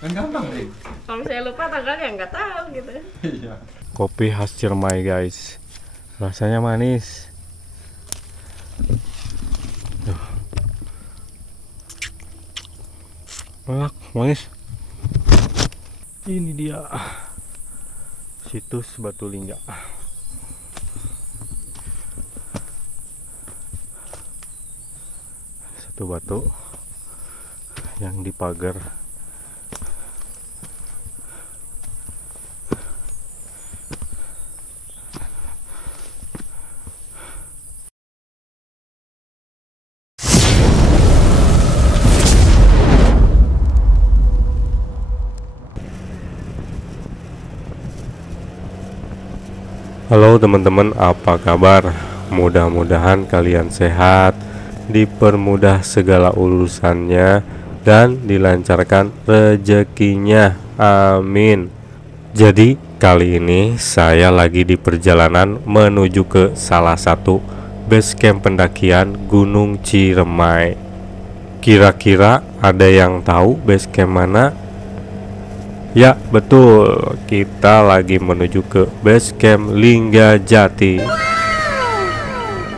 Kan gampang deh. Kalau saya lupa tanggalnya nggak tahu gitu. Iya. Kopi khas Ciremai guys, rasanya manis. Enak, manis. Ini dia situs Batu Lingga. Satu batu yang dipagar. Halo teman-teman, apa kabar? Mudah-mudahan kalian sehat, dipermudah segala urusannya, dan dilancarkan rezekinya. Amin. Jadi kali ini saya lagi di perjalanan menuju ke salah satu base camp pendakian Gunung Ciremai. Kira-kira ada yang tahu base camp mana? Ya betul, kita lagi menuju ke base camp Linggajati.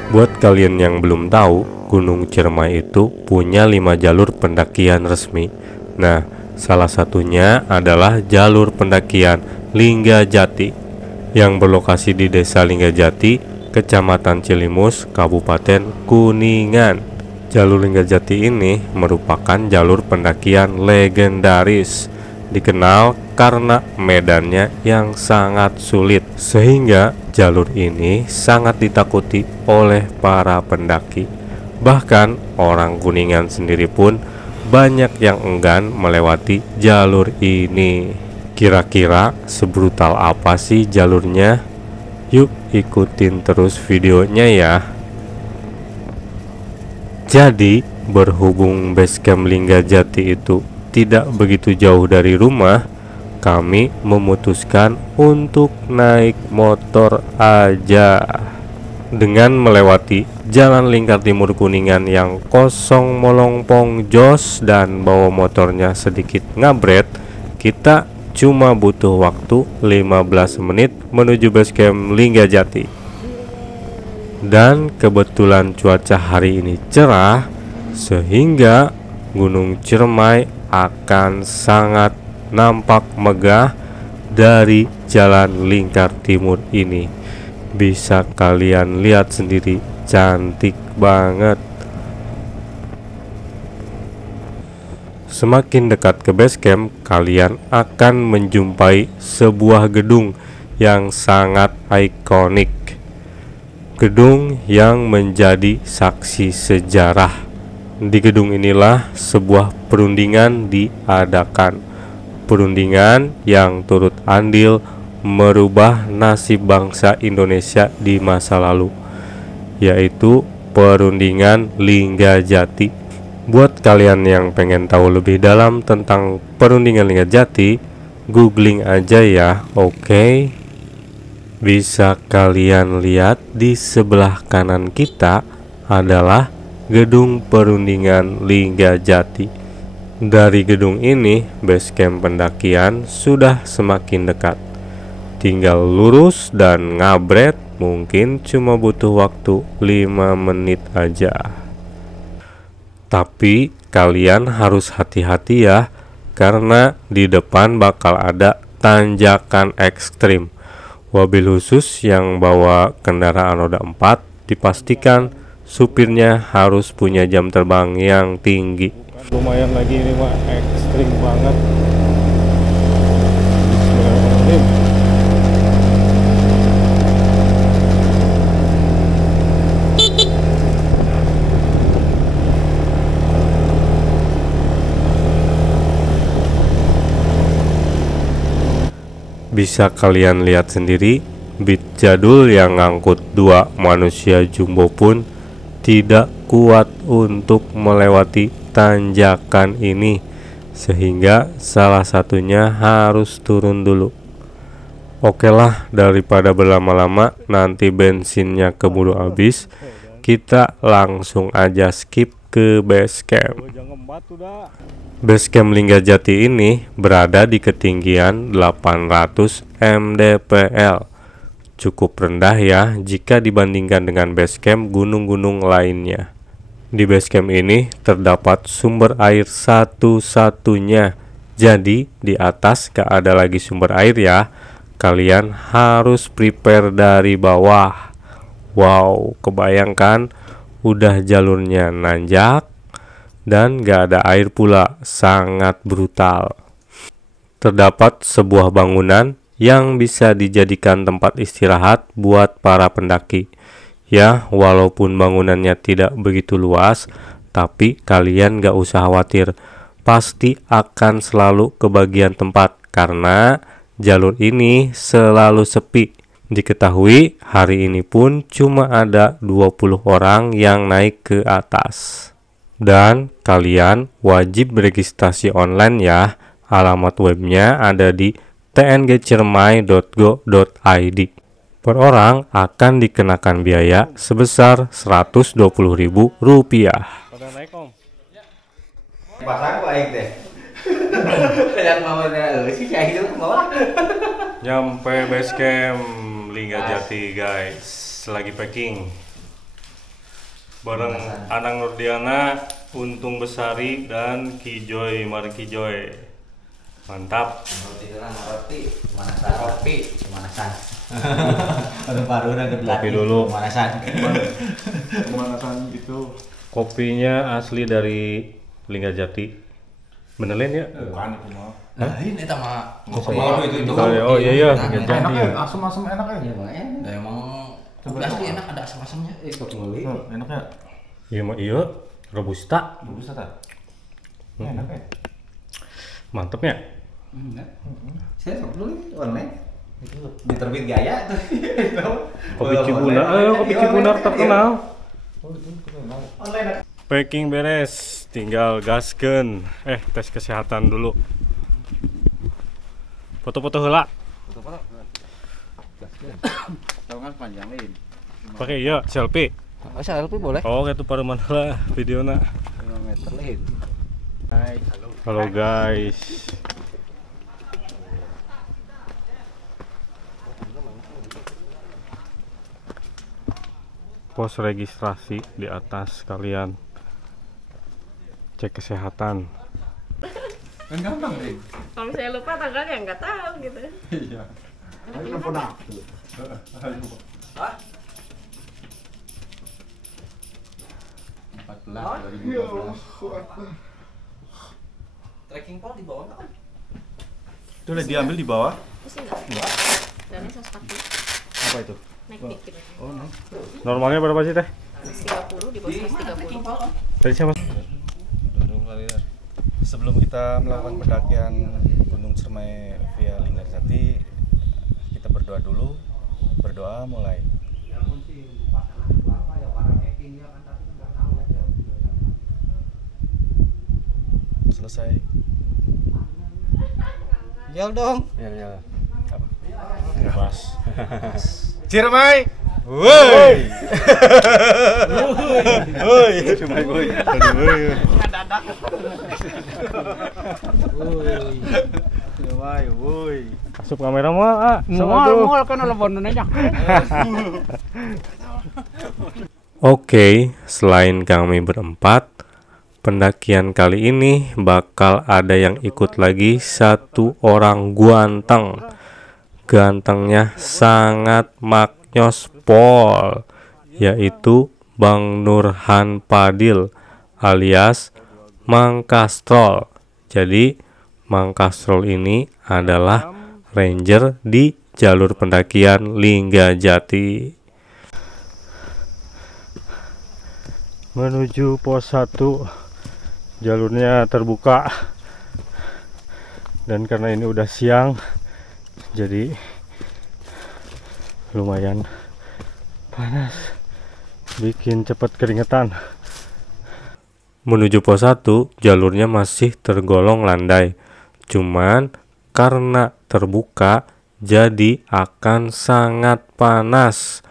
Buat kalian yang belum tahu, Gunung Ciremai itu punya 5 jalur pendakian resmi. Nah, salah satunya adalah jalur pendakian Linggajati yang berlokasi di Desa Linggajati, Kecamatan Cilimus, Kabupaten Kuningan. Jalur Linggajati ini merupakan jalur pendakian legendaris, dikenal karena medannya yang sangat sulit, sehingga jalur ini sangat ditakuti oleh para pendaki. Bahkan orang Kuningan sendiri pun banyak yang enggan melewati jalur ini. Kira-kira sebrutal apa sih jalurnya? Yuk ikutin terus videonya ya. Jadi berhubung base camp Linggajati itu tidak begitu jauh dari rumah, kami memutuskan untuk naik motor aja. Dengan melewati jalan lingkar timur Kuningan yang kosong molongpong jos dan bawa motornya sedikit ngabret, kita cuma butuh waktu 15 menit menuju base camp Linggajati. Dan kebetulan cuaca hari ini cerah, sehingga Gunung Ciremai akan sangat nampak megah dari jalan lingkar timur ini. Bisa kalian lihat sendiri, cantik banget. Semakin dekat ke base camp, kalian akan menjumpai sebuah gedung yang sangat ikonik. Gedung yang menjadi saksi sejarah. Di gedung inilah sebuah perundingan diadakan. Perundingan yang turut andil merubah nasib bangsa Indonesia di masa lalu, yaitu perundingan Linggajati. Buat kalian yang pengen tahu lebih dalam tentang perundingan Linggajati, googling aja ya, oke? Bisa kalian lihat di sebelah kanan kita adalah gedung perundingan Linggajati. Dari gedung ini, base camp pendakian sudah semakin dekat. Tinggal lurus dan ngabret, mungkin cuma butuh waktu 5 menit aja. Tapi kalian harus hati-hati ya, karena di depan bakal ada tanjakan ekstrim. Wabil khusus yang bawa kendaraan roda 4 dipastikan supirnya harus punya jam terbang yang tinggi. Lumayan lagi ini mah, ekstrim banget. Bisa kalian lihat sendiri, beat jadul yang ngangkut 2 manusia jumbo pun tidak kuat untuk melewati tanjakan ini, sehingga salah satunya harus turun dulu. Oke lah, daripada berlama-lama nanti bensinnya keburu habis, kita langsung aja skip ke base camp. Base camp Linggajati ini berada di ketinggian 800 mdpl. Cukup rendah ya jika dibandingkan dengan base camp gunung-gunung lainnya. Di base camp ini terdapat sumber air satu-satunya. Jadi di atas gak ada lagi sumber air ya. Kalian harus prepare dari bawah. Wow, kebayangkan udah jalurnya nanjak dan gak ada air pula, sangat brutal. Terdapat sebuah bangunan yang bisa dijadikan tempat istirahat buat para pendaki. Ya, walaupun bangunannya tidak begitu luas, tapi kalian gak usah khawatir. Pasti akan selalu kebagian tempat karena jalur ini selalu sepi. Diketahui hari ini pun cuma ada 20 orang yang naik ke atas. Dan kalian wajib registrasi online ya. Alamat webnya ada di tngciremai.go.id. Per orang akan dikenakan biaya sebesar Rp120.000. Pada naik om. Pasang kok aing teh. Yang mau sih kayak gitu mau. Nyampe base camp Linggajati guys, lagi packing bareng Anang Nurdiana, Untung Besari, dan Kijoy Markijoy. Mantap. Roti pemanasan. Ada paru dan Kopi dulu. Pemanasan gitu. Kopinya asli dari Linggajati. Bener Len ya? Bukan itu mah. Lain eta mah. Kopi itu. Oh iya Enak Linggajati. ya, asam-asam enak ya. Ya Bang, emang kopi asli enak, ada asam-asamnya. Kopi muli. Enak ya. Iya mah iya, robusta. Bisa tak? Enak ya. Mantep ya. Saya sok dulu online. Itu di Terbit Gaya tuh. Kopi Cibunar, kopi Cibunar terkenal. Packing beres, tinggal gaskeun. Tes kesehatan dulu. Foto-foto heula. Tangan panjangin. Pakai iya selfie. Oh, selfie boleh. Oh, itu paruman heula videona. Kilometer lain. Halo guys. Pos registrasi di atas, kalian cek kesehatan. Kan gampang deh. Kalau misalnya lupa tanggalnya nggak tahu gitu. Iya. Ayo pernah. Hah? 14 2012. Trekking pole di bawah kan? Itu udah diambil di bawah. Mesti nggak? Dan saya kaki Apa itu? naik dikit. Oh, naik. Normalnya berapa sih teh? 30 di bawah 130. Tadi siapa? Sebelum kita melakukan pendakian Gunung Ciremai via Linggajati, kita berdoa dulu. Berdoa mulai. Selesai. Yel dong. Ya. Apa? Pas. Ciremai. Woi. Woi. Ciremai woi. Ciremai woi. Asup kamera mah, Mual kan telepon aja. Oke, selain kami berempat, pendakian kali ini bakal ada yang ikut lagi, satu orang guanteng. Gantengnya sangat maknyos pol, yaitu Bang Nurhan Padil alias Mang Kastrol. Jadi Mang Kastrol ini adalah ranger di jalur pendakian Linggajati. Menuju pos 1, jalurnya terbuka, dan karena ini udah siang jadi lumayan panas, bikin cepat keringetan. Menuju pos 1 jalurnya masih tergolong landai, cuman karena terbuka jadi akan sangat panas.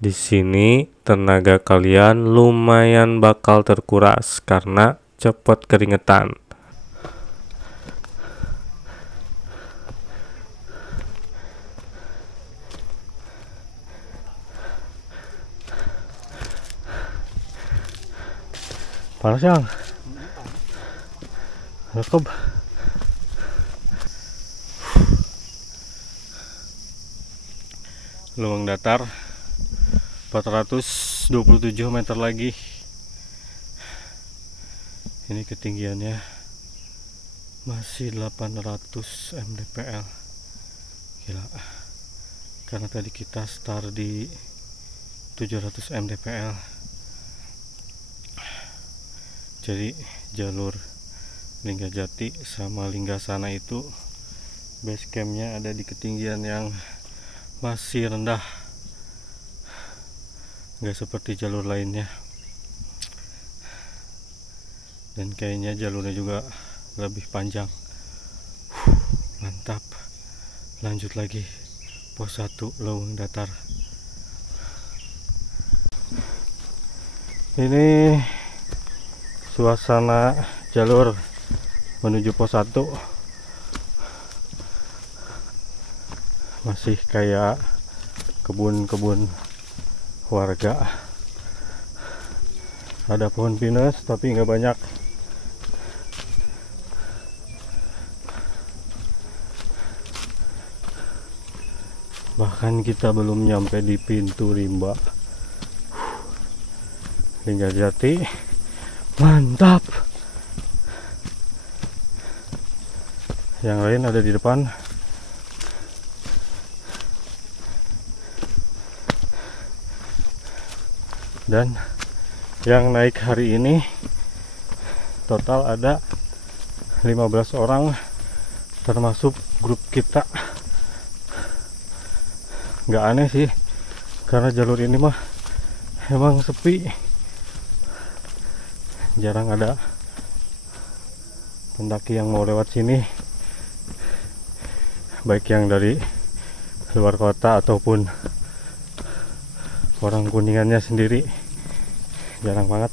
Di sini tenaga kalian lumayan bakal terkuras karena cepat keringetan. Panas yang rekep. Lubang datar 427 meter lagi. Ini ketinggiannya masih 800 mdpl. Gila. Karena tadi kita start di 700 mdpl. Jadi jalur Linggajati sama Linggasana itu base campnya ada di ketinggian yang masih rendah, nggak seperti jalur lainnya. Dan kayaknya jalurnya juga lebih panjang. Mantap. Lanjut lagi pos 1 Leuweung Datar. Ini suasana jalur menuju pos 1. Masih kayak kebun-kebun warga. Ada pohon pinus tapi nggak banyak. Bahkan kita belum nyampe di pintu rimba Linggajati. Mantap. Yang lain ada di depan. Dan yang naik hari ini total ada 15 orang termasuk grup kita. Nggak aneh sih, karena jalur ini mah emang sepi. Jarang ada pendaki yang mau lewat sini, baik yang dari luar kota ataupun orang Kuningannya sendiri. Jarang banget.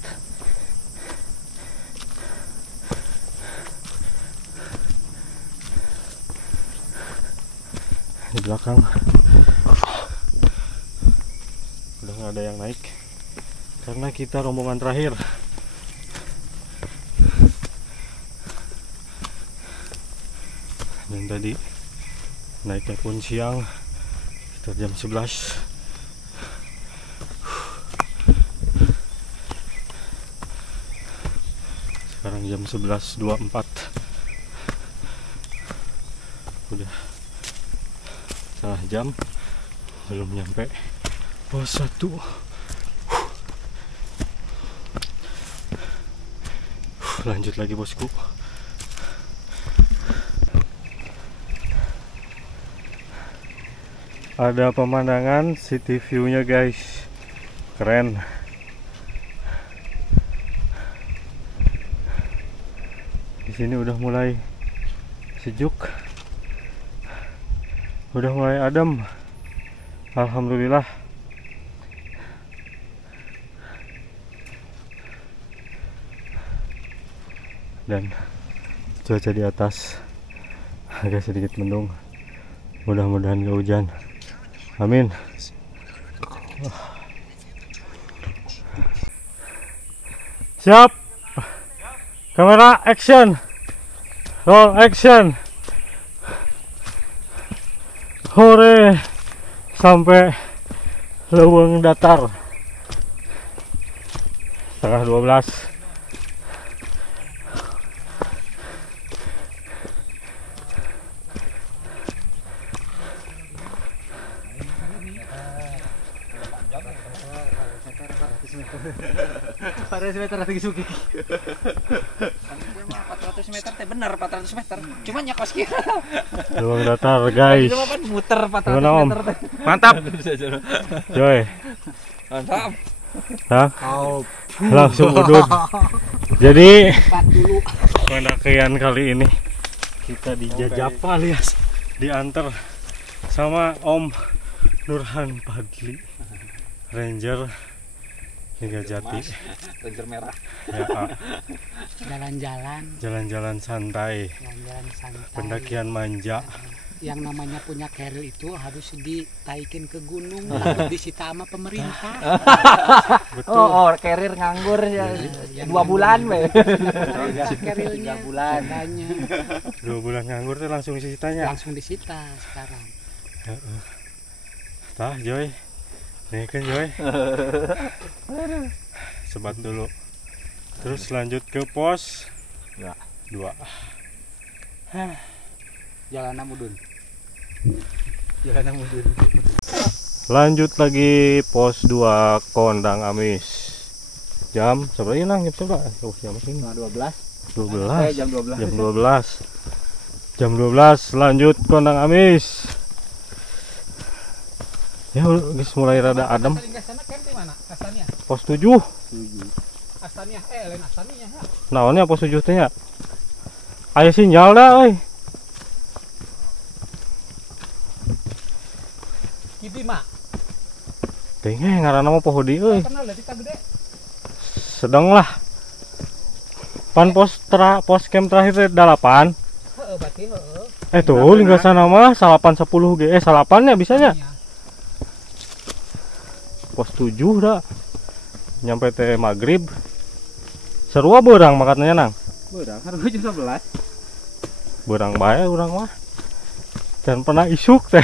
Di belakang udah nggak ada yang naik karena kita rombongan terakhir. Dan tadi naiknya pun siang, sekitar jam 11. Sekarang jam 11.24. Udah salah jam, belum nyampe pos 1. Lanjut lagi bosku. Ada pemandangan city view-nya guys, keren. Di sini udah mulai sejuk, udah mulai adem. Alhamdulillah. Dan cuaca di atas agak sedikit mendung. Mudah-mudahan gak hujan. Amin. Siap. Kamera action. Roll action. Hore. Sampai Leuweung Datar. Setengah 12. meter lagi suki. 400 meter teh bener 400 meter. Cuma nyakos kira. Leuweung Datar guys. Cuma kan muter 400 Gimana, meter teh. Mantap. Joy. Mantap. Hah? Langsung udut. Jadi pendakian kali ini kita dijajapa alias diantar sama Om Nurhan Padli, Ranger Lingga Jati. Ranger merah. Ya, A. Jalan-jalan Santai. santai. Pendakian manja. Yang namanya punya keril itu harus ditaikin ke gunung, harus disita sama pemerintah. Betul. Oh, carrier nganggur ya. Yang 2 bulan, be. Kerilnya 3 bulan. adanya. 2 bulan nganggur tuh langsung disitanya. Langsung disita sekarang. Tah, Joy. Nih kan Joy. Sebat dulu. Terus lanjut ke pos 2. Jalan Mudun. Lanjut lagi pos 2 Kondang Amis. Jam seberapa ini nang? Jam berapa? Oh, jam sini. 12. 12. Jam 12. Jam 12. Jam 12 lanjut Kondang Amis. Ya guys, mulai rada adem. Pos 7. Naonnya pos 7 teh nya? Aya sinyal dah euy. Kibi mah. Tengeh ngaranna mah poho di euy. Kenal dari gede. Sedang lah. Pan pos camp terakhir 8. Heeh, berarti heeh. Tuh lingga sana mah 810 ge. Salapannya bisanya. Pos 7 dah. Nyampe teh maghrib. Seru beurang makatnya nang. Beurang harus jam 11. Beurang bae urang mah. Dan pernah isuk teh.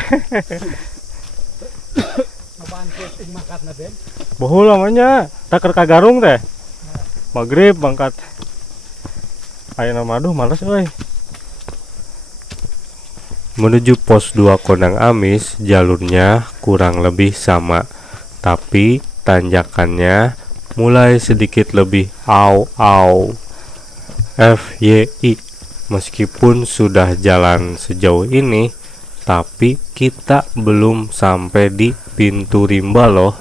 Apaan posting makatna Ben? Bohol lamanya. Taker kagarung teh. Maghrib bangkat. Ayeuna mah aduh males euy. Menuju pos 2 Kondang Amis, jalurnya kurang lebih sama, tapi tanjakannya mulai sedikit lebih FYI. Meskipun sudah jalan sejauh ini, tapi kita belum sampai di pintu rimba loh.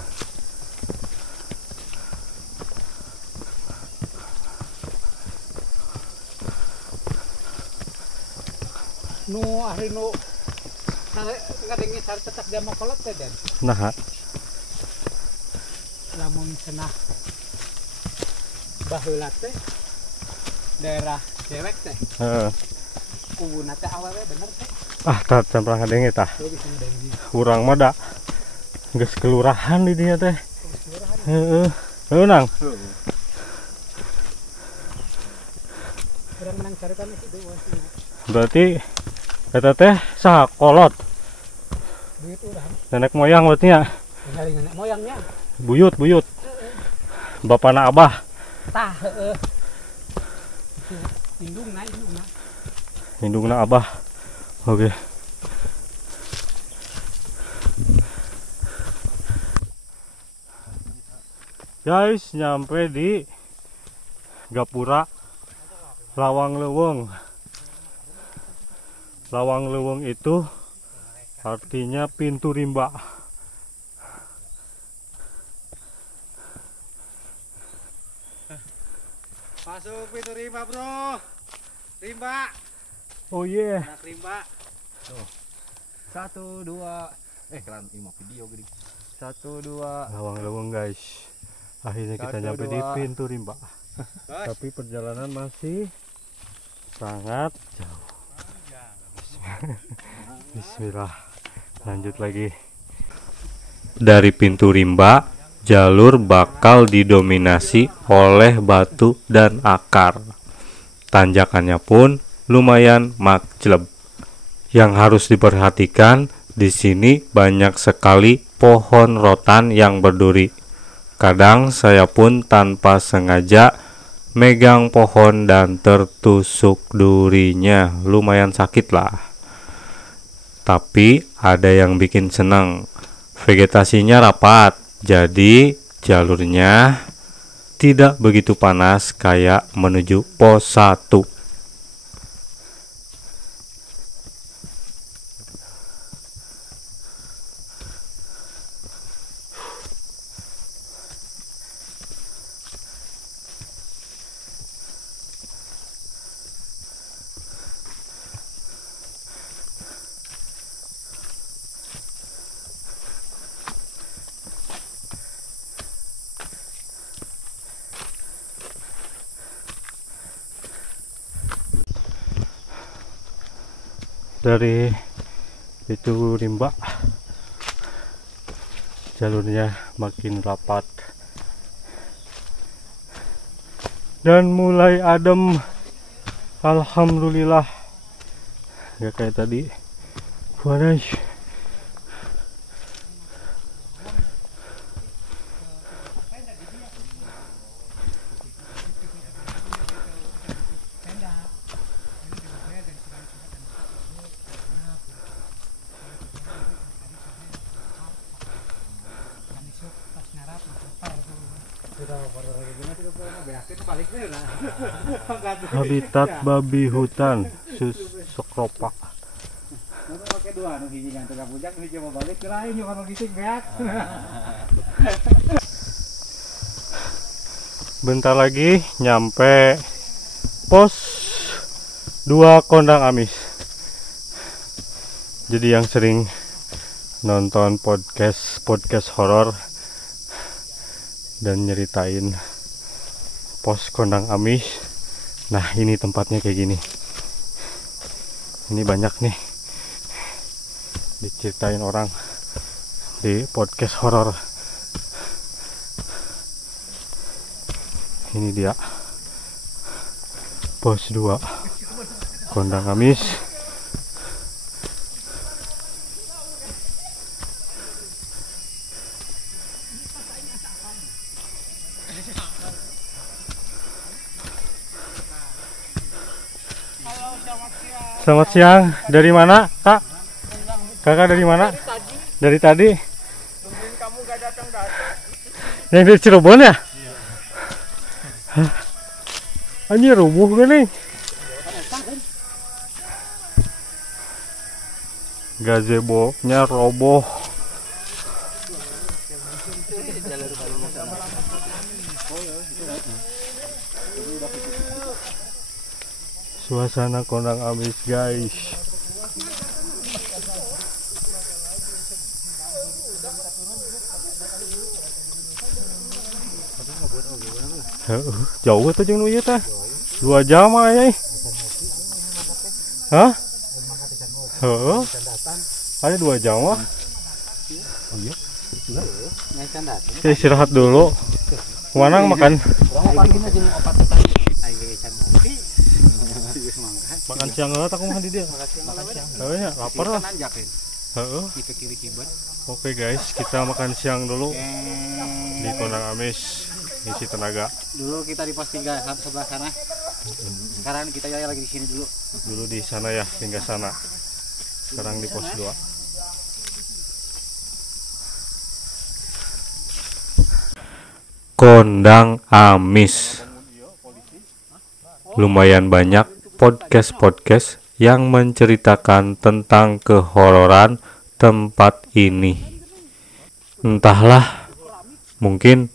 Nu ahli nu ngadengi sar tetap dia makolot teh Den. Nah, Lamun cenah baheula teh daerah cewek teh. heeh. Kubuna teh awewe bener teh. Ah, tah can pernah ngadenge tah. Lu bisa ngedengi. Urang mah da geus kelurahan di dinya teh. Heeh. Heuh nang. Urang menang caritan itu deui. Berarti eta teh saha kolot. Duit urang. Nenek moyang berarti nya. Ningali nenek moyangnya. Buyut. Bapana Abah. Tah heeh. Indungna Abah. Oke. Guys, nyampe di Gapura Lawang Leuweung. Lawang Leuweung itu artinya pintu rimba. Masuk pintu rimba, Bro. Rimba. Oh yeah. Anak rimba. Tuh. 1 2 kalian ini mau video gini. 1 2. Lawang Leuweung guys. Akhirnya kita 1, nyampe di 2. pintu rimba. Tapi perjalanan masih sangat jauh. Bismillah. Lanjut lagi. Dari pintu rimba, jalur bakal didominasi oleh batu dan akar. Tanjakannya pun lumayan makjleb. Yang harus diperhatikan, di sini banyak sekali pohon rotan yang berduri. Kadang saya pun tanpa sengaja megang pohon dan tertusuk durinya, lumayan sakit lah. Tapi ada yang bikin senang, vegetasinya rapat, jadi jalurnya tidak begitu panas kayak menuju pos 1. dari itu rimba, jalurnya makin rapat dan mulai adem. Alhamdulillah, gak kayak tadi. Panas. Habitat babi hutan Susukropa. Bentar lagi nyampe pos 2 Kondang Amis. Jadi yang sering nonton podcast horor dan nyeritain pos Kondang Amis, nah ini tempatnya kayak gini. Ini banyak nih diceritain orang di podcast horor. Ini dia pos 2 Kondang Amis. Selamat siang. Dari mana, Kak? Kakak dari mana? Dari tadi. Kamu gak datang-datang. Yang dari Cirebon ya? Hah? Anjir, rubuh gak nih? Gazebo-nya roboh. Suasana Kondang Amis, guys. Jauh tuh jeung nu ieu teh. 2 jam aya. Hah? Heeh. Ada 2 jam mah. Oh iya. Kita istirahat dulu. Kemana makan? Makan siang lah, aku mah di dia. Heeh, lapar lah. Heeh. Oke guys, kita makan siang dulu di Kondang Amis, isi tenaga. Dulu kita di pos 3 sebelah sana. Sekarang kita lagi di sini dulu. Dulu di sana ya, hingga sana. Sekarang di pos 2. Kondang Amis. Lumayan banyak podcast yang menceritakan tentang kehororan tempat ini. Entahlah, mungkin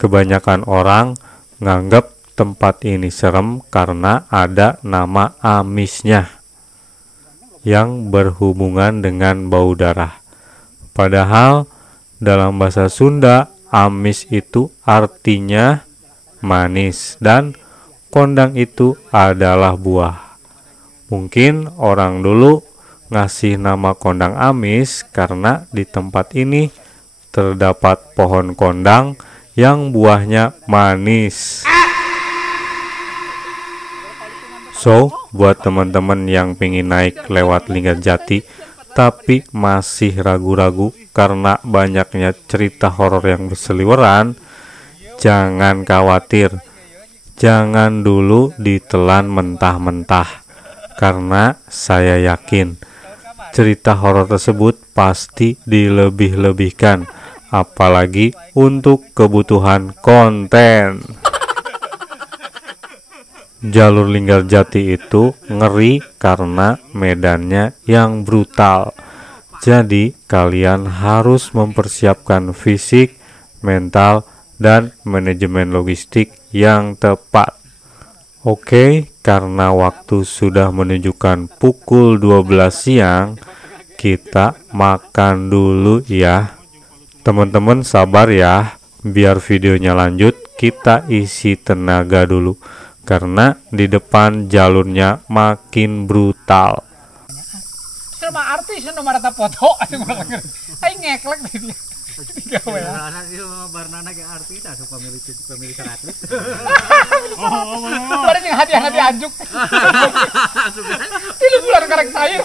kebanyakan orang nganggap tempat ini serem karena ada nama Amisnya yang berhubungan dengan bau darah. Padahal dalam bahasa Sunda, Amis itu artinya manis dan kondang itu adalah buah. Mungkin orang dulu ngasih nama Kondang Amis karena di tempat ini terdapat pohon kondang yang buahnya manis. So, buat teman-teman yang pengen naik lewat Linggarjati tapi masih ragu-ragu karena banyaknya cerita horor yang berseliweran, jangan khawatir. Jangan dulu ditelan mentah-mentah, karena saya yakin cerita horor tersebut pasti dilebih-lebihkan, apalagi untuk kebutuhan konten. Jalur Linggarjati itu ngeri karena medannya yang brutal. Jadi kalian harus mempersiapkan fisik, mental, dan manajemen logistik yang tepat. Oke, karena waktu sudah menunjukkan pukul 12 siang, kita makan dulu ya. Teman-teman sabar ya, biar videonya lanjut kita isi tenaga dulu. Karena di depan jalurnya makin brutal. sama artis nu marata foto aing ngeklek deh dia. Gawe. Anak sih barnana ge artis asup pamilih 100. Bari jeung hadiah anjuk. Tilu bulan karek cair.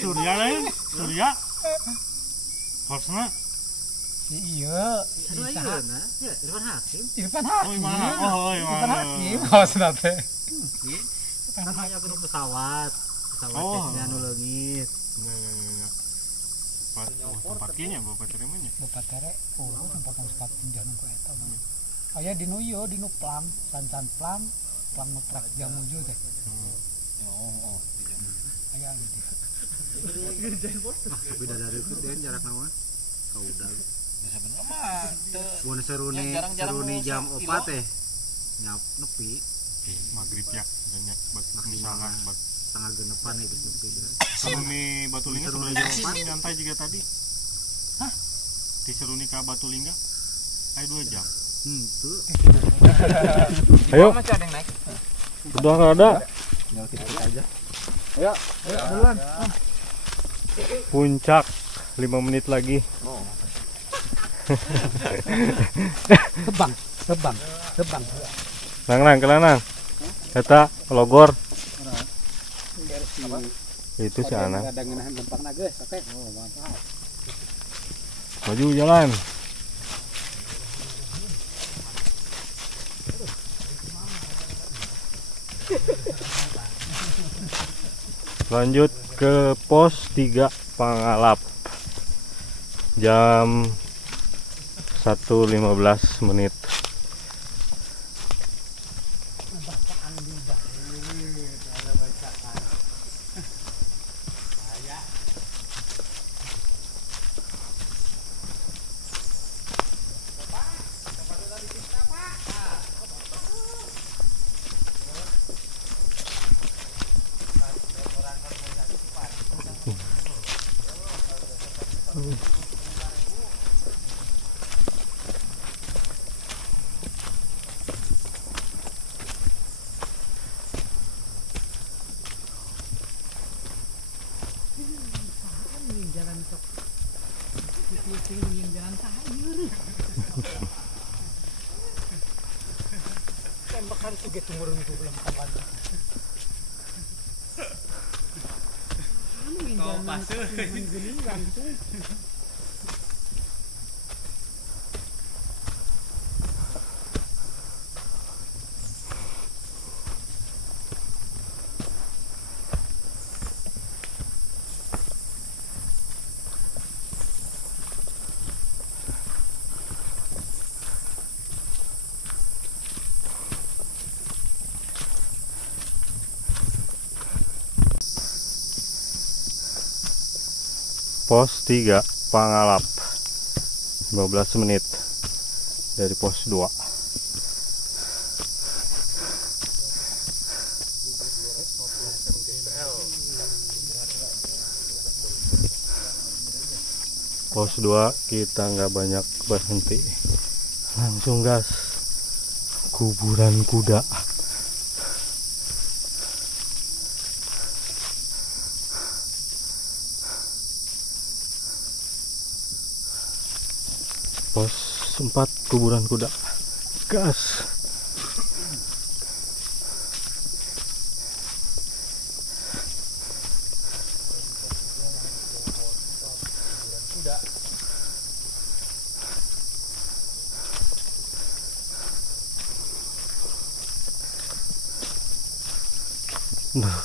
Surya lain, Surya. Hosna. Iya, ya Irfan Hakim. Irfan Hakim. Irfan Hakim, hosna teh. Kan aya kudu pesawat tesnya nu leungit. Ya. Pas tempat kieu nya Bapak terimanya. Bapak tere, tempat tempat pinjam ku eta mah. Aya di nu ieu, di nu plang, sancan plang nutrak jamuju teh. Aya di dieu. Beda dari itu dan jarak naon? Kaudag. Sebenarnya mah Mun seruni jam 4 teh nyap nepi Magrib ya, banyak misalkan setengah genepan ya geus nepi. Seruni Batulingga sebelum jam 4 nyantai juga tadi. Hah? Di Seruni ke Batulingga ayo 2 jam. Tuh. Ayo. Masih ada yang naik. Udah nggak ada. Tinggal kita aja. Ayo duluan. Puncak 5 menit lagi. Tebang. Kelanang. Eta logor. Itu si anak. Ada ngeunahan gampangna geus, oke. Oh, mantap. Maju jalan. Lanjut ke pos 3 Pangalap. Jam 1.15 menit. Jalan sayur. Tembakan suge tumurun ku belum kawan. Kau pasir. Pos 3 Pangalap 15 menit dari pos 2. Pos 2 kita nggak banyak berhenti, langsung gas kuburan kuda. Pos 4 kuburan kuda, gas. Nah.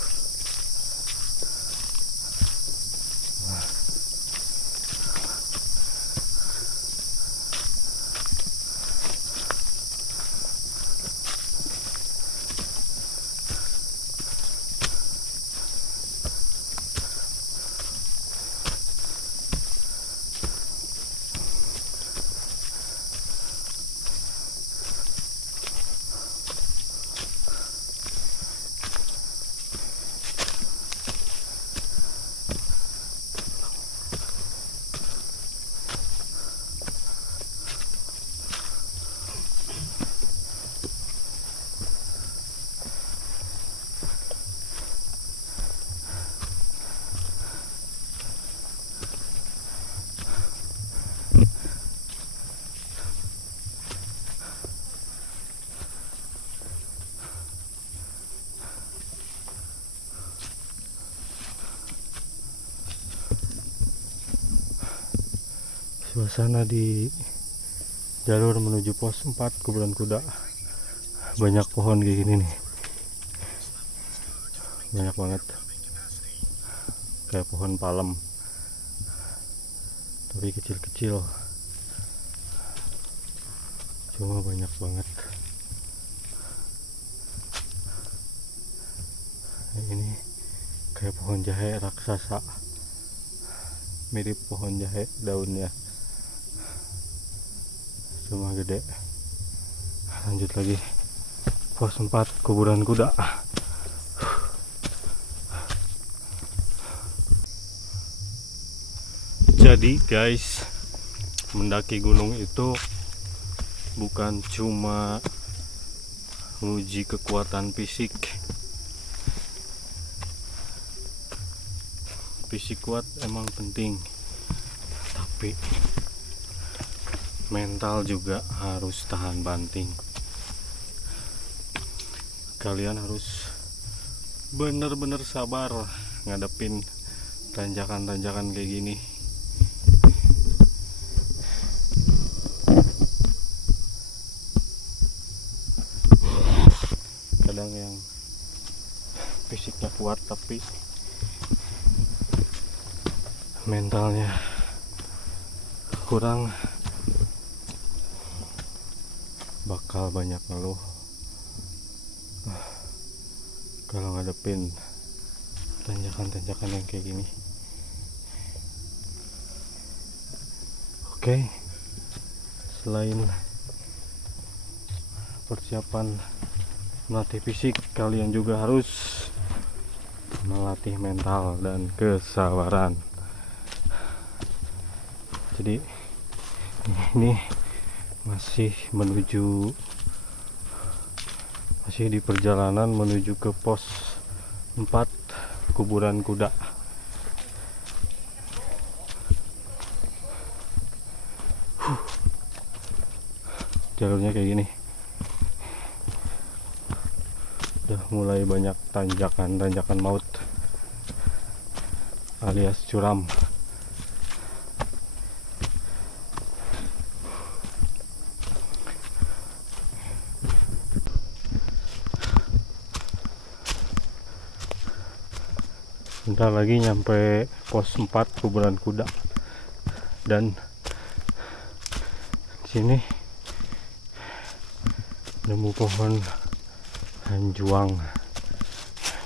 Suasana di jalur menuju pos 4 kuburan kuda, banyak pohon kayak gini nih, banyak banget, kayak pohon palem tapi kecil-kecil, cuma banyak banget. Ini kayak pohon jahe raksasa, mirip pohon jahe daunnya, cuma gede. Lanjut lagi, pos 4 kuburan kuda. Jadi guys, mendaki gunung itu bukan cuma menguji kekuatan fisik. Fisik kuat emang penting, tapi mental juga harus tahan banting. Kalian harus bener-bener sabar ngadepin tanjakan-tanjakan kayak gini. Kadang yang fisiknya kuat tapi mentalnya kurang, bakal banyak ngeluh kalau ngadepin tanjakan-tanjakan yang kayak gini. Oke, selain persiapan melatih fisik, kalian juga harus melatih mental dan kesabaran. Jadi ini masih di perjalanan menuju ke pos 4 kuburan kuda. Jalurnya kayak gini, udah mulai banyak tanjakan maut alias curam. Bentar lagi nyampe pos 4 kuburan kuda, dan sini nemu pohon hanjuang,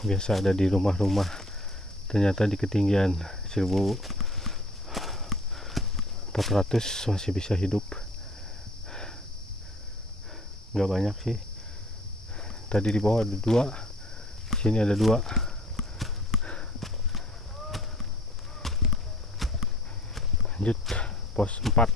biasa ada di rumah-rumah, ternyata di ketinggian 1400 masih bisa hidup. Nggak banyak sih, tadi di bawah ada 2, sini ada 2. Lanjut pos 4.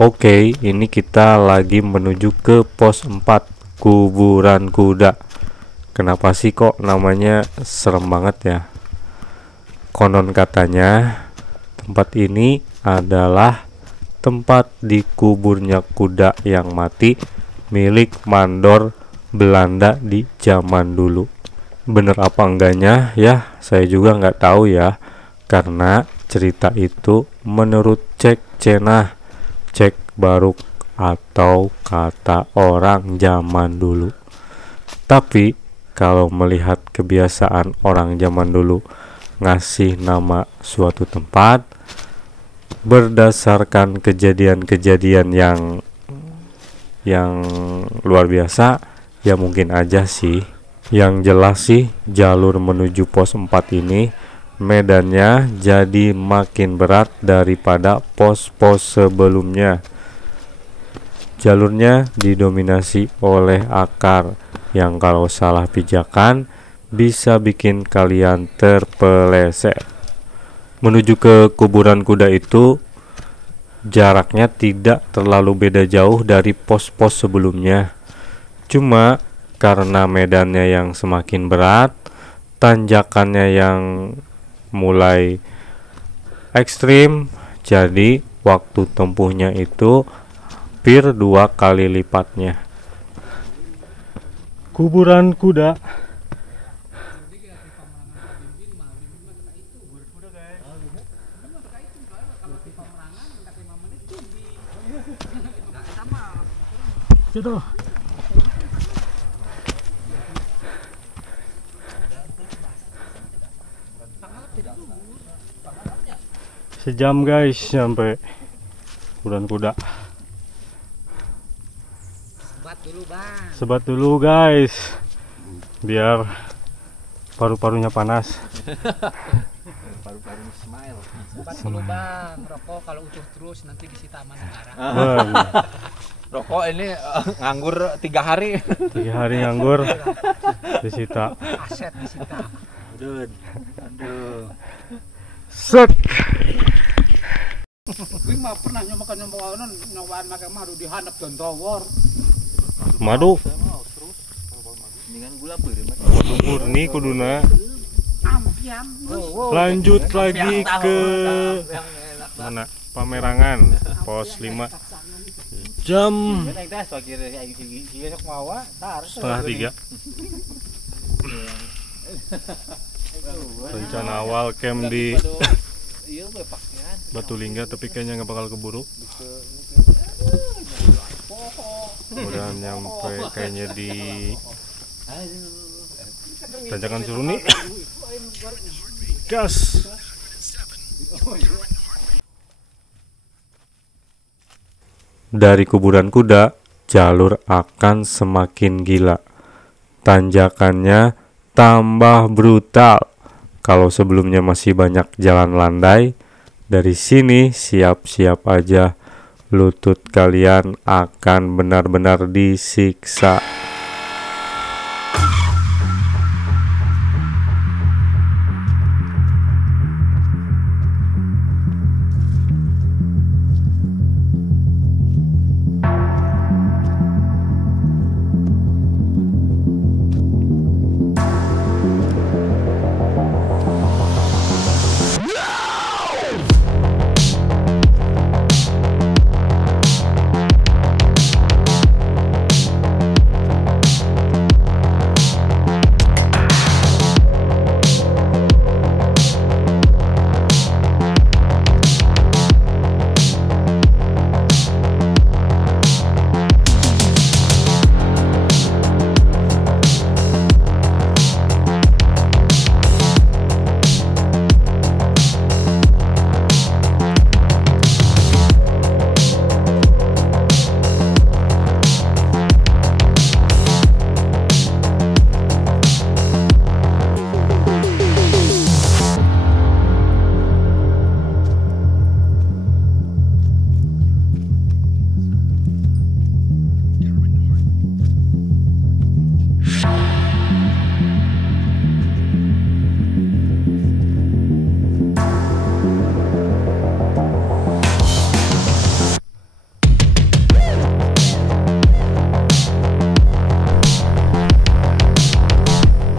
Oke, ini kita lagi menuju ke pos 4 kuburan kuda. Kenapa sih kok namanya serem banget ya? Konon katanya tempat ini adalah tempat dikuburnya kuda yang mati milik mandor Belanda di zaman dulu. Bener apa enggaknya ya, saya juga nggak tahu ya, karena cerita itu menurut Cek Cenah, Cek Baruk, atau kata orang zaman dulu. Tapi kalau melihat kebiasaan orang zaman dulu ngasih nama suatu tempat berdasarkan kejadian-kejadian yang luar biasa, ya mungkin aja sih. Yang jelas sih jalur menuju pos 4 ini medannya jadi makin berat daripada pos-pos sebelumnya. Jalurnya didominasi oleh akar yang kalau salah pijakan bisa bikin kalian terpeleset. Menuju ke kuburan kuda itu jaraknya tidak terlalu beda jauh dari pos-pos sebelumnya. Cuma karena medannya yang semakin berat, tanjakannya yang mulai ekstrim, jadi waktu tempuhnya itu hampir 2 kali lipatnya. Kuburan kuda. Itu. Sejam guys sampai kuburan kuda. Sebat dulu guys, biar paru-parunya panas. Paru-parunya smile. Sebat dulu bang, rokok kalau utuh terus nanti disita sama negara. Rokok ini nganggur 3 hari. 3 hari nganggur disita. Aset disita. Aduh. Set. Gue mah pernah nyobakan nyawaan makan madu dihandap dan tawar. Madu. Dengan gula peureum. Murni kuduna. Lanjut lagi ke mana? Pamerangan pos 5. Jam setengah 3. Rencana awal camp di Batulingga, tapi kayaknya nggak bakal keburu. Udah nyampe kayaknya di Tanjakan Suruni. Gas. Dari kuburan kuda, jalur akan semakin gila. Tanjakannya tambah brutal. Kalau sebelumnya masih banyak jalan landai, dari sini siap-siap aja lutut kalian akan benar-benar disiksa.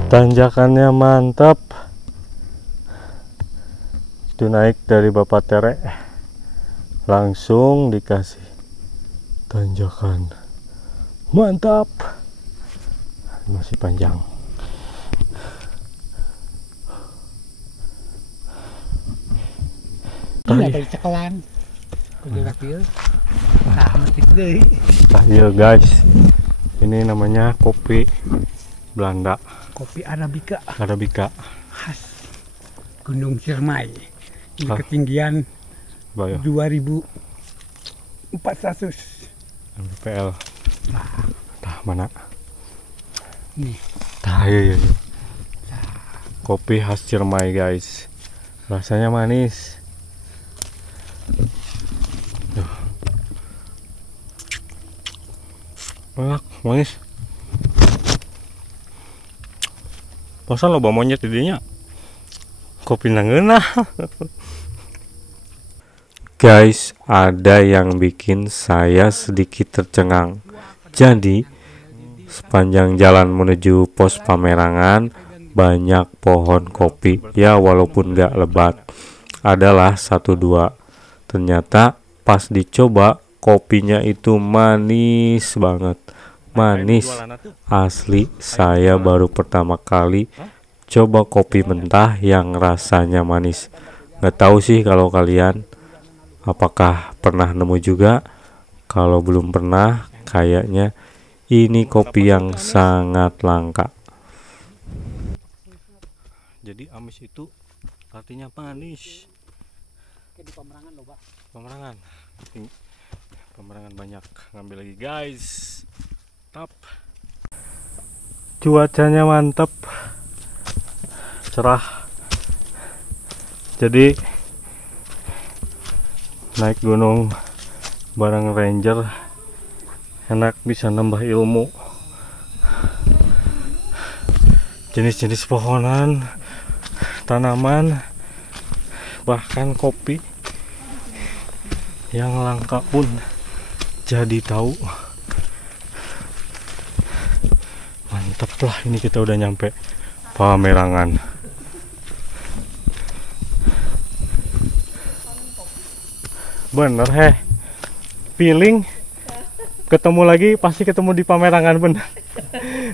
Tanjakannya mantap. Itu naik dari Bapak Tere, langsung dikasih tanjakan. Mantap. Masih panjang. Iya dari cekelan. Iya guys, ini namanya kopi Belanda. Kopi Arabica Arabica khas Gunung Ciremai. Ini ketinggian 2400 mdpl. Tah mana? Nih. Tah iya. Kopi khas Ciremai guys. Rasanya manis. Enak, manis. Pasan lo bawa monyet didinya. Kopi nangeunah. Guys, ada yang bikin saya sedikit tercengang. Jadi, sepanjang jalan menuju pos pamerangan banyak pohon kopi. Ya walaupun gak lebat, adalah 1-2. Ternyata pas dicoba kopinya itu manis banget. manis. Asli, saya baru pertama kali coba kopi mentah yang rasanya manis. Nggak tahu sih kalau kalian apakah pernah nemu juga. Kalau belum pernah, kayaknya ini kopi yang sangat langka. Jadi amis itu artinya manis. Di Pemerangan loh, Pak. Pemerangan banyak. Ngambil lagi guys. Tap. Cuacanya mantap, cerah. Jadi naik gunung bareng ranger enak, bisa nambah ilmu. Jenis-jenis pohonan, tanaman, bahkan kopi yang langka pun jadi tahu. Mantap lah, ini kita udah nyampe Pamerangan. Bener feeling ketemu lagi, pasti ketemu di Pamerangan, bener.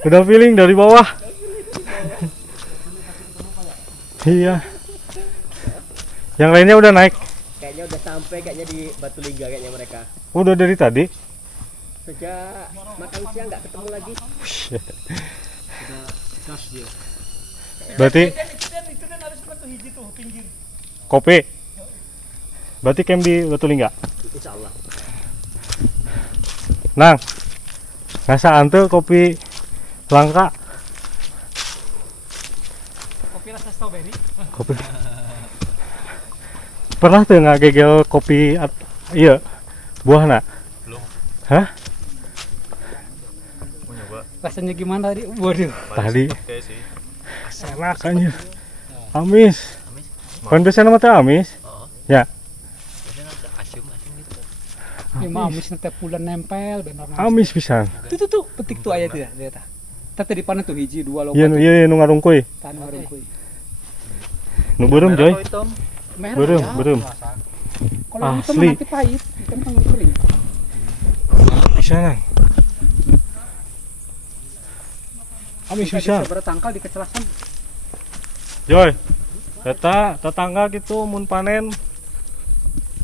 Udah feeling dari bawah. Iya. Yang lainnya udah naik. Kayaknya udah sampai kayaknya di Batu Lingga kayaknya mereka. Udah dari tadi. Sejak makan siang nggak ketemu lagi. Berarti kopi. Berarti camp di Batu Lingga. Insya Allah. Nang, ngasaan tuh kopi langka. Kopi rasa strawberry. Kopi. Pernah tuh nggak gegel kopi? Iya, buah nak? Belum. Hah? Mau nyoba. Rasanya gimana tadi? Waduh. Tadi. Oke sih. Enak aja. Amis. Kondisinya nama teh amis. Ya. Ini mah amis nanti pulen nempel benar. Amis pisan. Tuh petik tuh aya tuh ya, lihat. Tadi panen tuh hiji dua loba. Iya nu ngarungkuy. Tan ngarungkuy. Nu beureum coy. Merah. Beureum. Kalau itu Asli. nanti pahit, kan kering. Pisanan. Amis Bisa pisan. bertangkal di kecelasan. Joy. Eta tetangga gitu mun panen.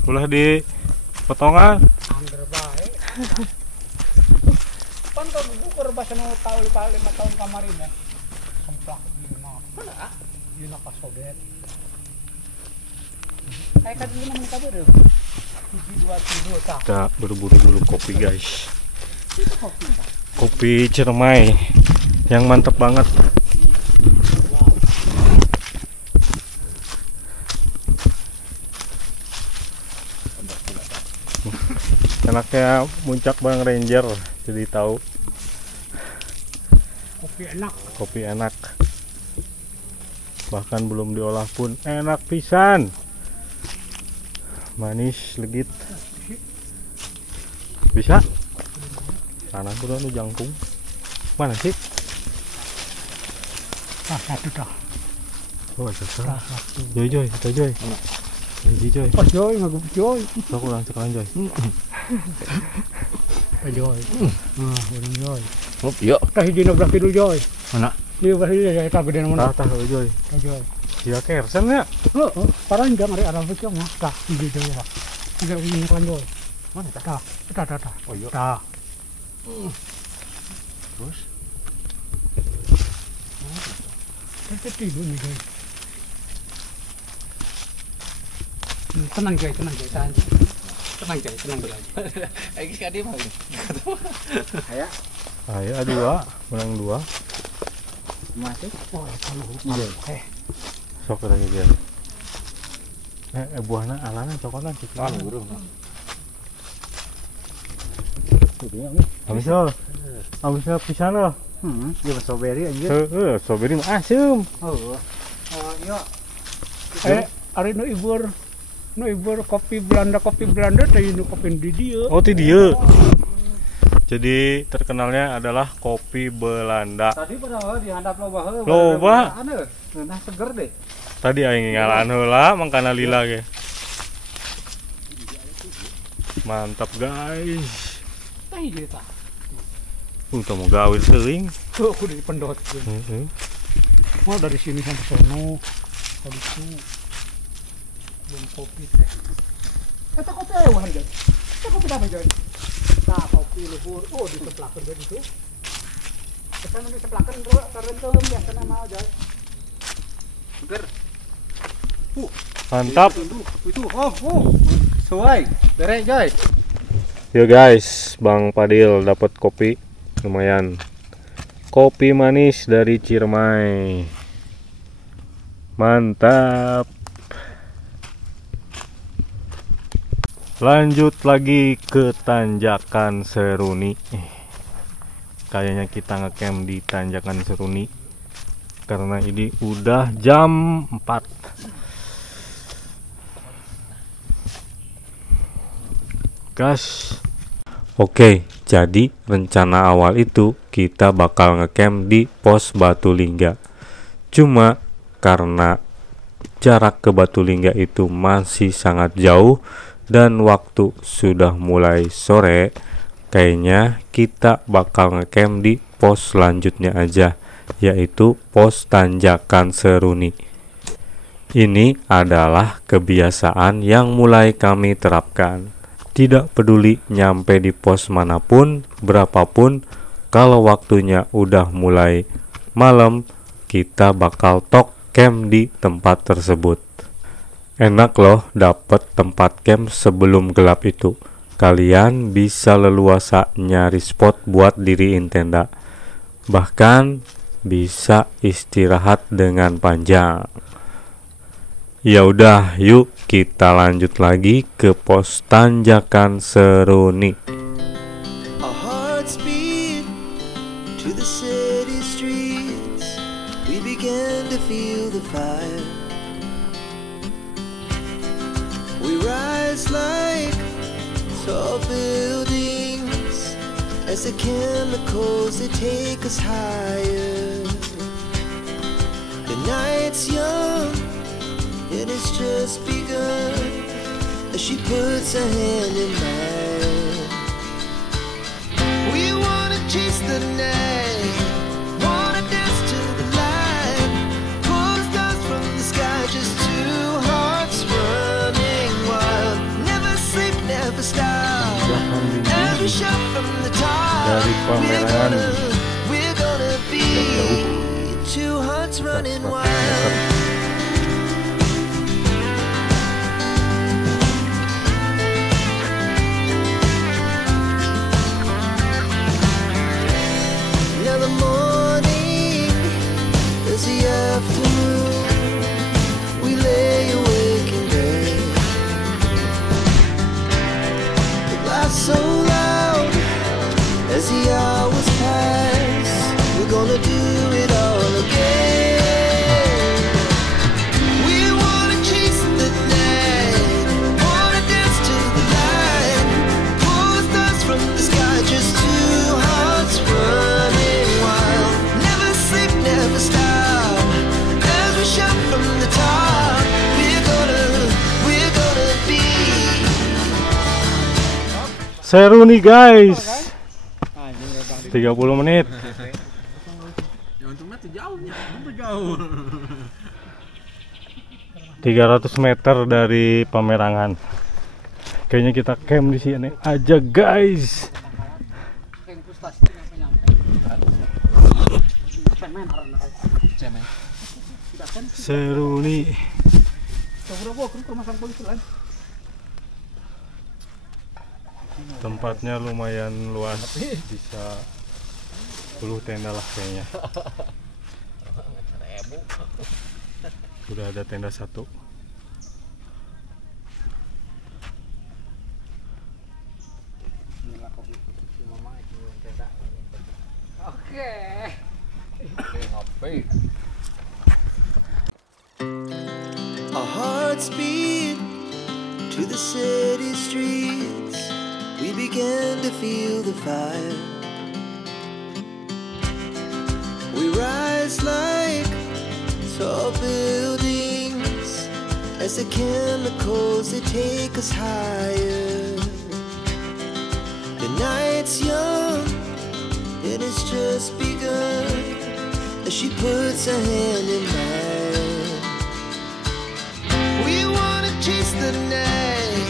Ulah di potongan. Angger bae. Pan tuh bukur bahasa nu tahun 5 tahun kemarin ya. Semplak di mana? Mana? Di lapas Sodet. Kayak kan ini namanya kabar deh. 2 tak. Kita berburu dulu kopi guys. Kopi Ciremai yang mantep banget. Enaknya muncak Bang Ranger, jadi tahu. Kopi enak. Bahkan belum diolah pun enak pisan. Manis, legit. Bisa? Kanan udah nu jangkung. Mana sih? Satu dah. Oh, satu. Joy, kita Joy. Joy. Oh, Joy, ngagup Joy. Sok ulang sekarang Joy. Joy. Urang Joy. Hop, yuk. Tah hiji na berapa dulu Joy? Mana? Dia bahaya ya tak gede mana? Tah Joy. Joy. Dia kersen ya? Oh, paranjang ari arah itu mah. Tah hiji Joy lah. Enggak ini kan Joy. Mana tah? Tah. Oh iya. Tah. Terus? Kita tidur nih Joy. Tenang Joy, tenang. Tenang Joy. Lagi sekali mah. Ayo dua, menang 2. Masih? Oh, kalau Sok lagi dia. Buahna alana cokotan sih. Burung. Habisnya pisan loh. Dia strawberry aja. Strawberry mah asem. Oh. Iya. Ari nu ibur kopi Belanda teh nu kopi di dieu. Oh, ti dieu. Jadi terkenalnya adalah kopi Belanda. Tadi padahal di handap loba heuh. Loba. Nah seger deh. Tadi aing ngalaan heula mangkana lila ge. Mantap guys. Tah ieu tah. Untuk mau gawe sering. Tuh aku dipendot. Mau dari sini sampai sono. Kalau itu belum kopi teh. Kata kopi lewat aja. Kata kopi apa aja? Nah kopi luhur. Oh diseplakan begitu. Kesan diseplakan karena telum ya kena mau aja. Seger. Mantap. Itu sesuai. Derek guys. Yo guys, Bang Padil dapat kopi lumayan. Kopi manis dari Ciremai. Mantap. Lanjut lagi ke tanjakan Seruni. Kayaknya kita ngecamp di tanjakan Seruni karena ini udah jam 4. Gas. Oke, jadi rencana awal itu kita bakal ngecamp di pos Batu Lingga. Cuma karena jarak ke Batu Lingga itu masih sangat jauh dan waktu sudah mulai sore, kayaknya kita bakal ngecamp di pos selanjutnya aja, yaitu pos Tanjakan Seruni. Ini adalah kebiasaan yang mulai kami terapkan. Tidak peduli nyampe di pos manapun, berapapun, kalau waktunya udah mulai malam, kita bakal tok camp di tempat tersebut. Enak loh dapet tempat camp sebelum gelap itu. Kalian bisa leluasa nyari spot buat diriin tenda. Bahkan bisa istirahat dengan panjang. Ya udah, yuk kita lanjut lagi ke pos Tanjakan Seruni. Our hearts beat to the city streets. We began to feel the fire. We rise like tall buildings as the chemicals they take us higher. The night's young, it has just begun as she puts her hand in mine. We wanna chase the night, wanna dance to the light, pull stars from the sky, just two hearts running wild. Never sleep, never stop. Every shot from the top. We're gonna be two hearts running wild. So loud as the hours pass, we're gonna do it all again. We wanna chase the night, wanna dance to the light, pull stars from the sky, just two hearts running wild. Never sleep, never stop, as we shout from the top. We're gonna be Seruni guys, 30 menit. Ya untungnya tuh jauhnya, itu jauh. 300 meter dari Pamerangan. Kayaknya kita camp di sini aja guys. Seruni. Tempatnya lumayan luas, bisa 10 tenda lah kayaknya. Udah ada tenda satu. Our hearts beat to the city streets. We began to feel the fire. We rise like tall buildings as the chemicals they take us higher. The night's young, it is she puts her hand in mine. We wanna chase the night,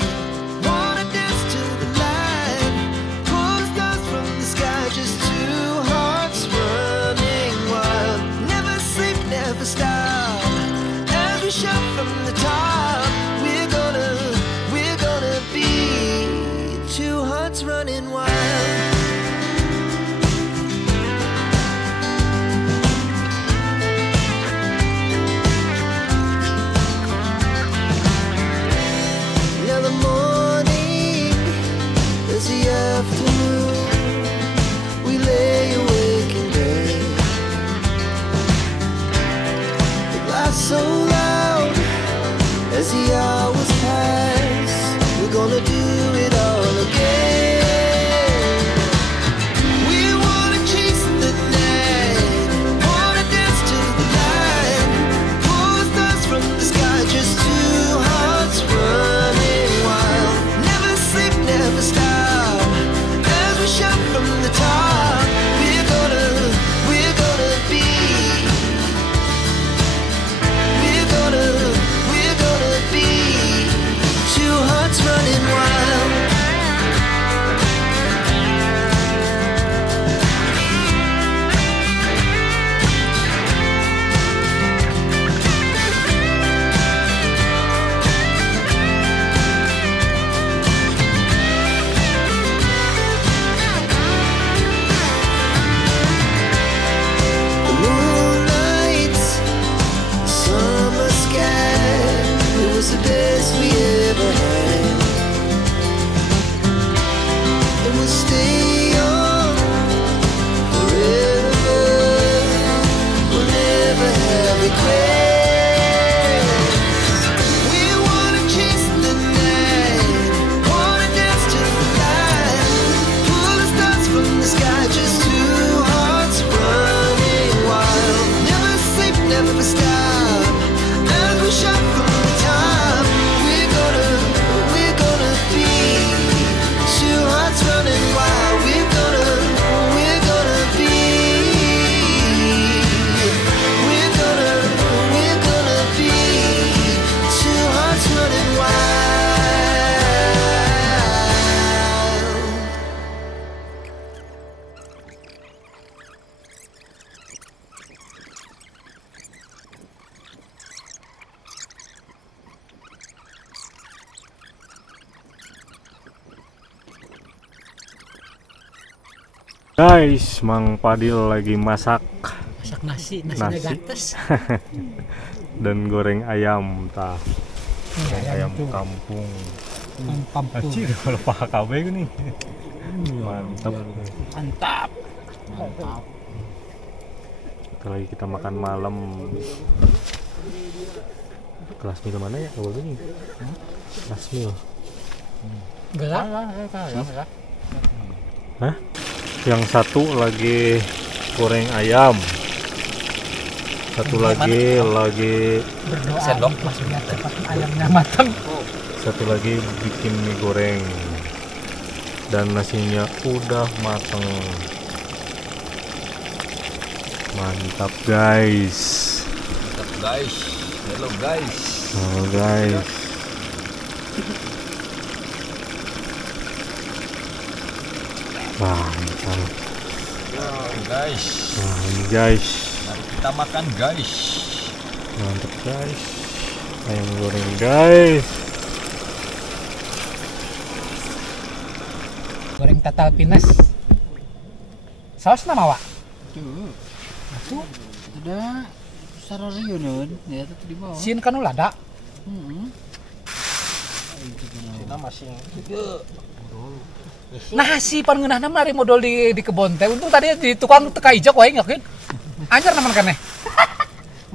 wanna dance to the light, pull the stars from the sky, just two hearts running wild. Never sleep, never stop, as we shout from the top. We're gonna be two hearts running wild. Afternoon, we lay awake in bed. The glass so loud as the hours pass. We're gonna do it all again. We wanna chase the night, wanna dance to the light, pull the stars from the sky, just two hearts running wild. Never sleep, never stop, shout from the top. We're gonna be, we're gonna be two hearts running wild. The best we ever had, and we'll stay on forever. We'll never have regrets. We wanna chase the night, wanna dance to the light, pull the stars from the sky, just two hearts running wild. Never sleep, never stop, as we shout from the top. Running wild, we're gonna be, we're gonna be two hearts running wild. Guys, Mang Padil lagi masak nasinya gates. Dan goreng ayam tah. Ayam kampung. Aci kalau pakai KB nih. Mantap. Lagi kita makan malam. Kelas mil mana ya? Kalau ini. Kelas mil. Gelap. Hah? Yang satu lagi goreng ayam, satu lagi sendok maksudnya ayamnya matang, satu lagi bikin mie goreng dan nasinya udah mateng. Mantap guys. Hello guys. Mantap guys. Guys, mari kita makan guys. Mantap guys, ayam goreng guys. Goreng tatal pinas. Saus nama wak? Tuh, ada sararieuneun ya teh di bawah. Sin kan ulah ada. Cina masing. Nah si pan ngeunahna mah ari modal di kebon teh. Untung tadi di tukang teka ijok wae nyakeun. Anyar naman keneh.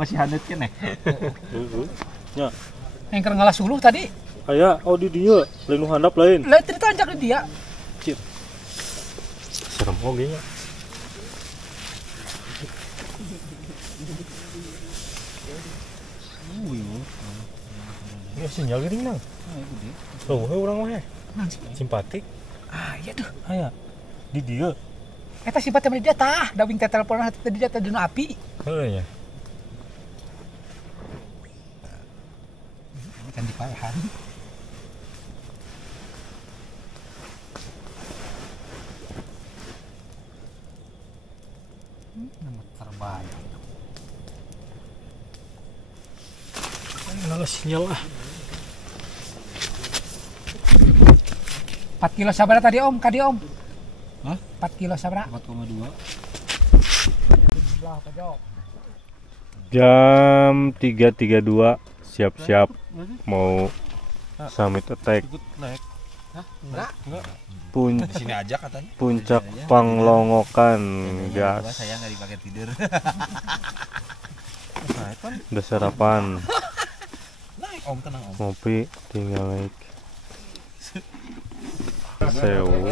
Masih haneut keneh. Nya. Engker ngalah suluh tadi. Aya di dieu, lain nu handap lain. Lain cerita anjak di dia. Cip. Serem oge nya. Ya sinyal geuning nang. Oh, urang mah. Simpatik. Ah, iya tuh. Aya di dieu. Eta sifat temen dia tah, da wing teleponan tadi dia tadi api. Heuh nya. Kan dipayahan. Nama terbaik. Nala sinyal ah. 4 kilo sabara tadi Om, kadi Om. Hah? 4 kilo sabara. 4,2. Sebelah pojok. Jam 3.32 siap-siap mau summit attack. Enggak. Di sini aja katanya. Puncak Panglongokan, gas. Saya nggak dipakai tidur. Udah sarapan. Naik Om, tenang Om. Ngopi tinggal naik. Sewu.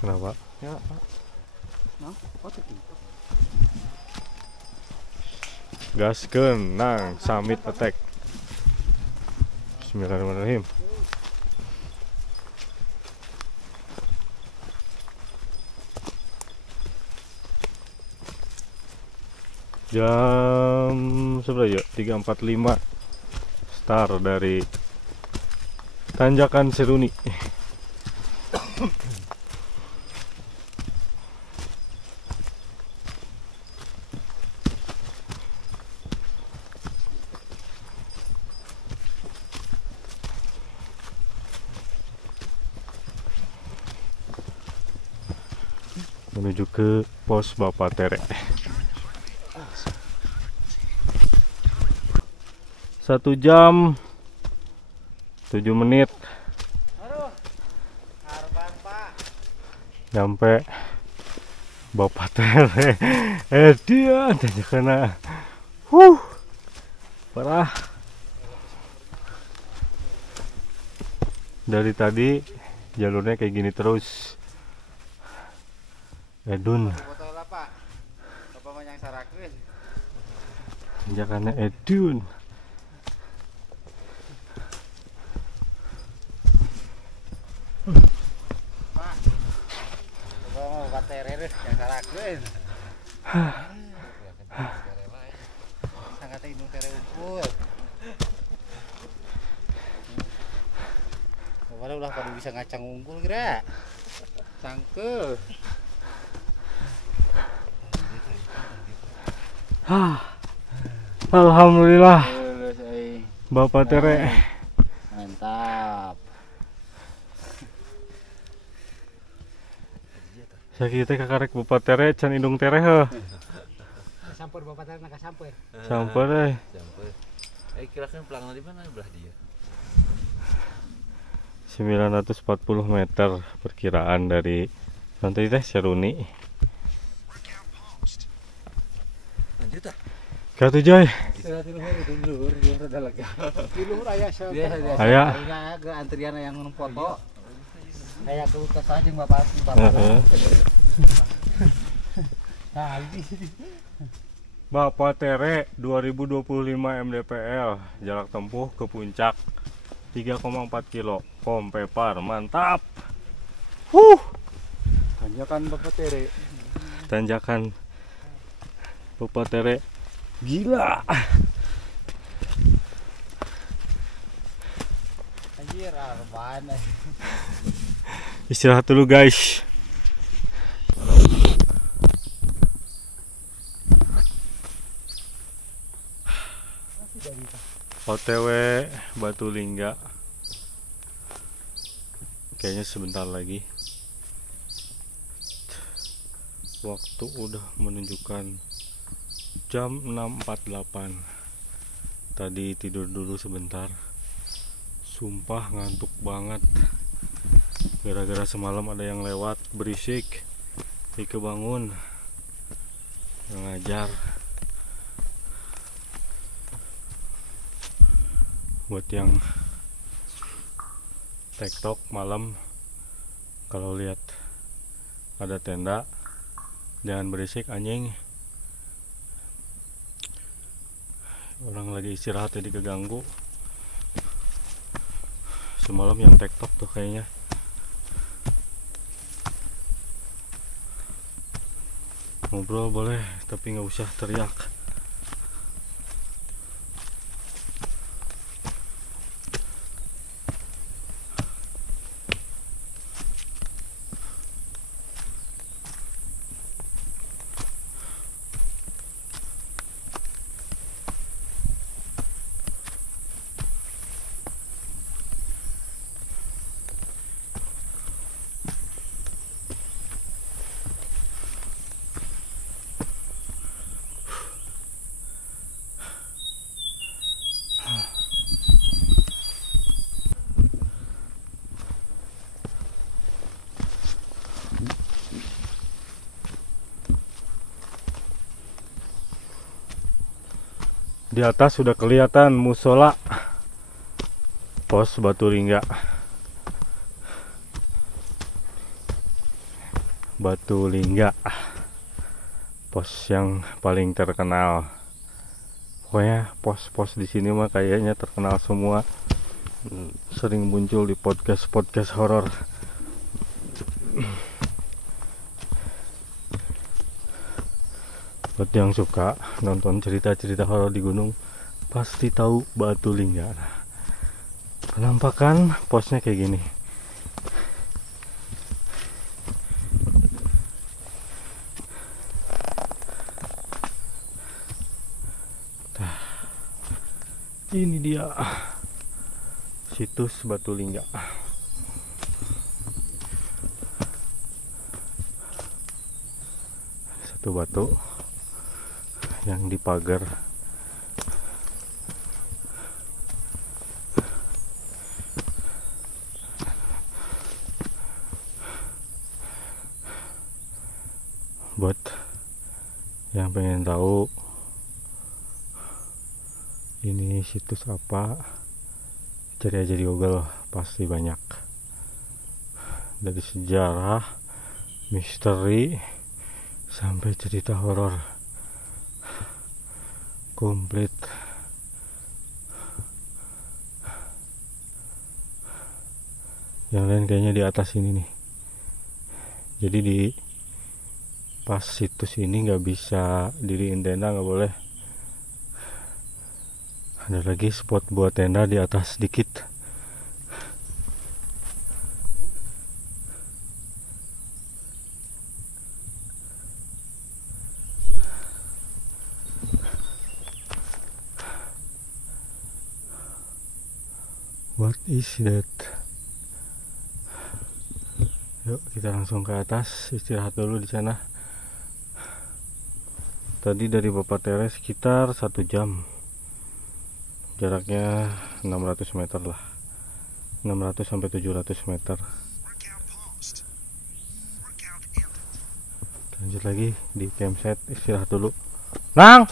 Kenapa? Gaskeun nang summit attack. Bismillahirrahmanirrahim. Jam seberapa ya? 3.45 start dari Tanjakan Seruni. Menuju ke pos Bapak Tere. 1 jam 7 menit nyampe Bapak Tere. Dia tanya kena parah. Dari tadi jalurnya kayak gini terus. Edun tanjakannya Edun. Ulah pada bisa ngacang unggul kira. Cangkel. Alhamdulillah. Bapak Tere. Mantap. Sakit teh kakarek Bapak Tere can indung Tere heuh. Sampur Bapak Tere naka sampur. Sampur euy. Sampur. Kira-kira pelanggan di mana belah dia? 940 meter perkiraan dari pantai teh Seruni. Lanjut ah. Katu Joy. Aya. Ke antrian yang foto. Kayak ke Lukas aja Bapak. Bapak Tere 2025 mdpl, jarak tempuh ke puncak 3,4 kilo. Kompepar, mantap. Tanjakan Bapak Tere. Tanjakan Bapak Tere. Gila. Anjir, arban. Istirahat dulu guys. OTW Batu Lingga. Kayaknya sebentar lagi. Waktu udah menunjukkan jam 6.48. Tadi tidur dulu sebentar. Sumpah ngantuk banget. Gara-gara semalam ada yang lewat berisik. Ike bangun ngajar. Buat yang TikTok malam, kalau lihat ada tenda jangan berisik anjing. Orang lagi istirahat jadi keganggu. semalam yang tektok tuh kayaknya. Ngobrol boleh, tapi nggak usah teriak. Di atas sudah kelihatan musola pos Batulingga. Batulingga, pos yang paling terkenal. Pokoknya pos-pos di sini mah kayaknya terkenal semua. Sering muncul di podcast horor. Buat yang suka nonton cerita-cerita horor di gunung pasti tahu Batulingga. Penampakan posnya kayak gini. Nah, ini dia situs Batulingga. Satu batu yang dipagar. Buat yang pengen tahu ini situs apa, cari aja di Google, pasti banyak. Dari sejarah, misteri, sampai cerita horor. Komplit. Yang lain kayaknya di atas ini nih. Jadi di pas situs ini nggak bisa diriin tenda, nggak boleh. Ada lagi spot buat tenda di atas dikit. What is that? Yuk kita langsung ke atas, istirahat dulu di sana. Tadi dari Bapak Tere sekitar 1 jam. Jaraknya 600 meter lah. 600 sampai 700 meter. Lanjut lagi di campsite, istirahat dulu. Nang!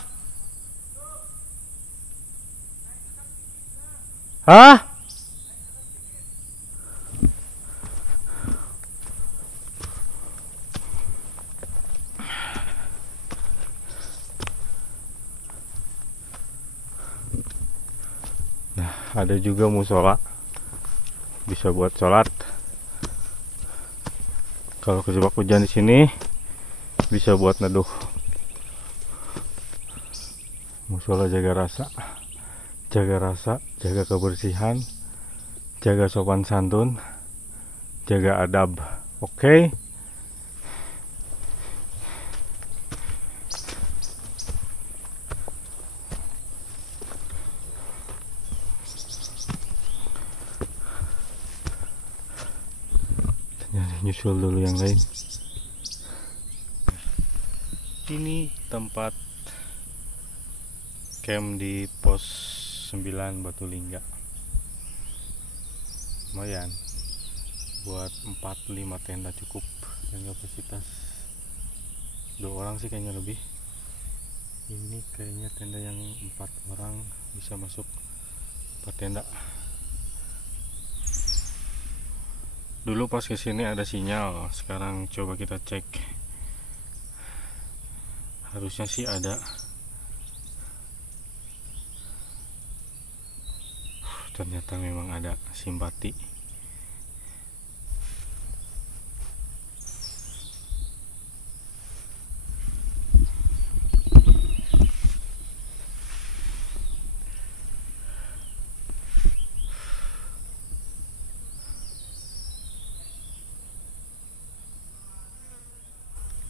Hah? Ada juga musola, bisa buat sholat. Kalau kejebak hujan di sini, bisa buat neduh. Musola jaga rasa, jaga kebersihan, jaga sopan santun, jaga adab. Oke? Nyusul dulu yang lain. Ini tempat camp di pos 9 Batulingga. Lumayan, buat 4-5 tenda cukup, dan kapasitas 2 orang sih kayaknya lebih. Ini kayaknya tenda yang 4 orang bisa masuk 4 tenda. Dulu pas kesini ada sinyal, sekarang coba kita cek. Harusnya sih ada. Ternyata memang ada simpati.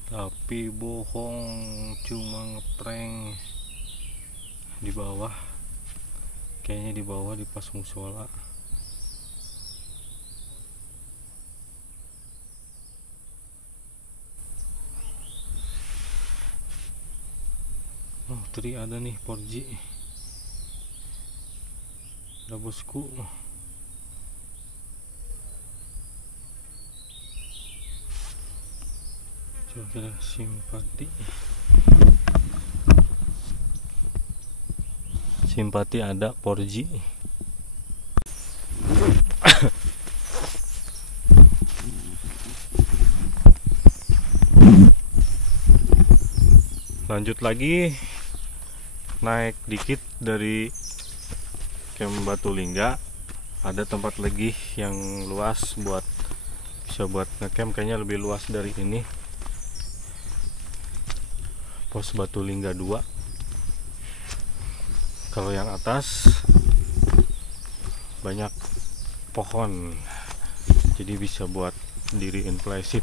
Tapi bohong, cuma ngeprank di bawah. Kayaknya di bawah di pas musola. Oh, tadi ada nih Porji. Ada bosku. Coba kita simpati. Simpati ada Porji. Lanjut lagi, naik dikit dari camp Batulingga. Ada tempat lagi yang luas buat bisa buat ngecamp, kayaknya lebih luas dari ini. Pos Batulingga 2. Kalau yang atas banyak pohon, jadi bisa buat diriin playset.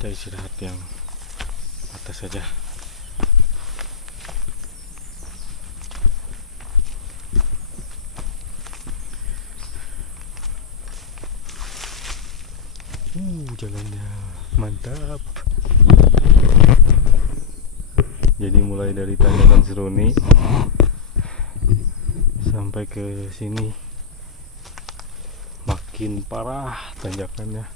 Kita istirahat yang atas saja. Jalannya mantap. Jadi mulai dari tanjakan Seruni sampai ke sini makin parah tanjakannya.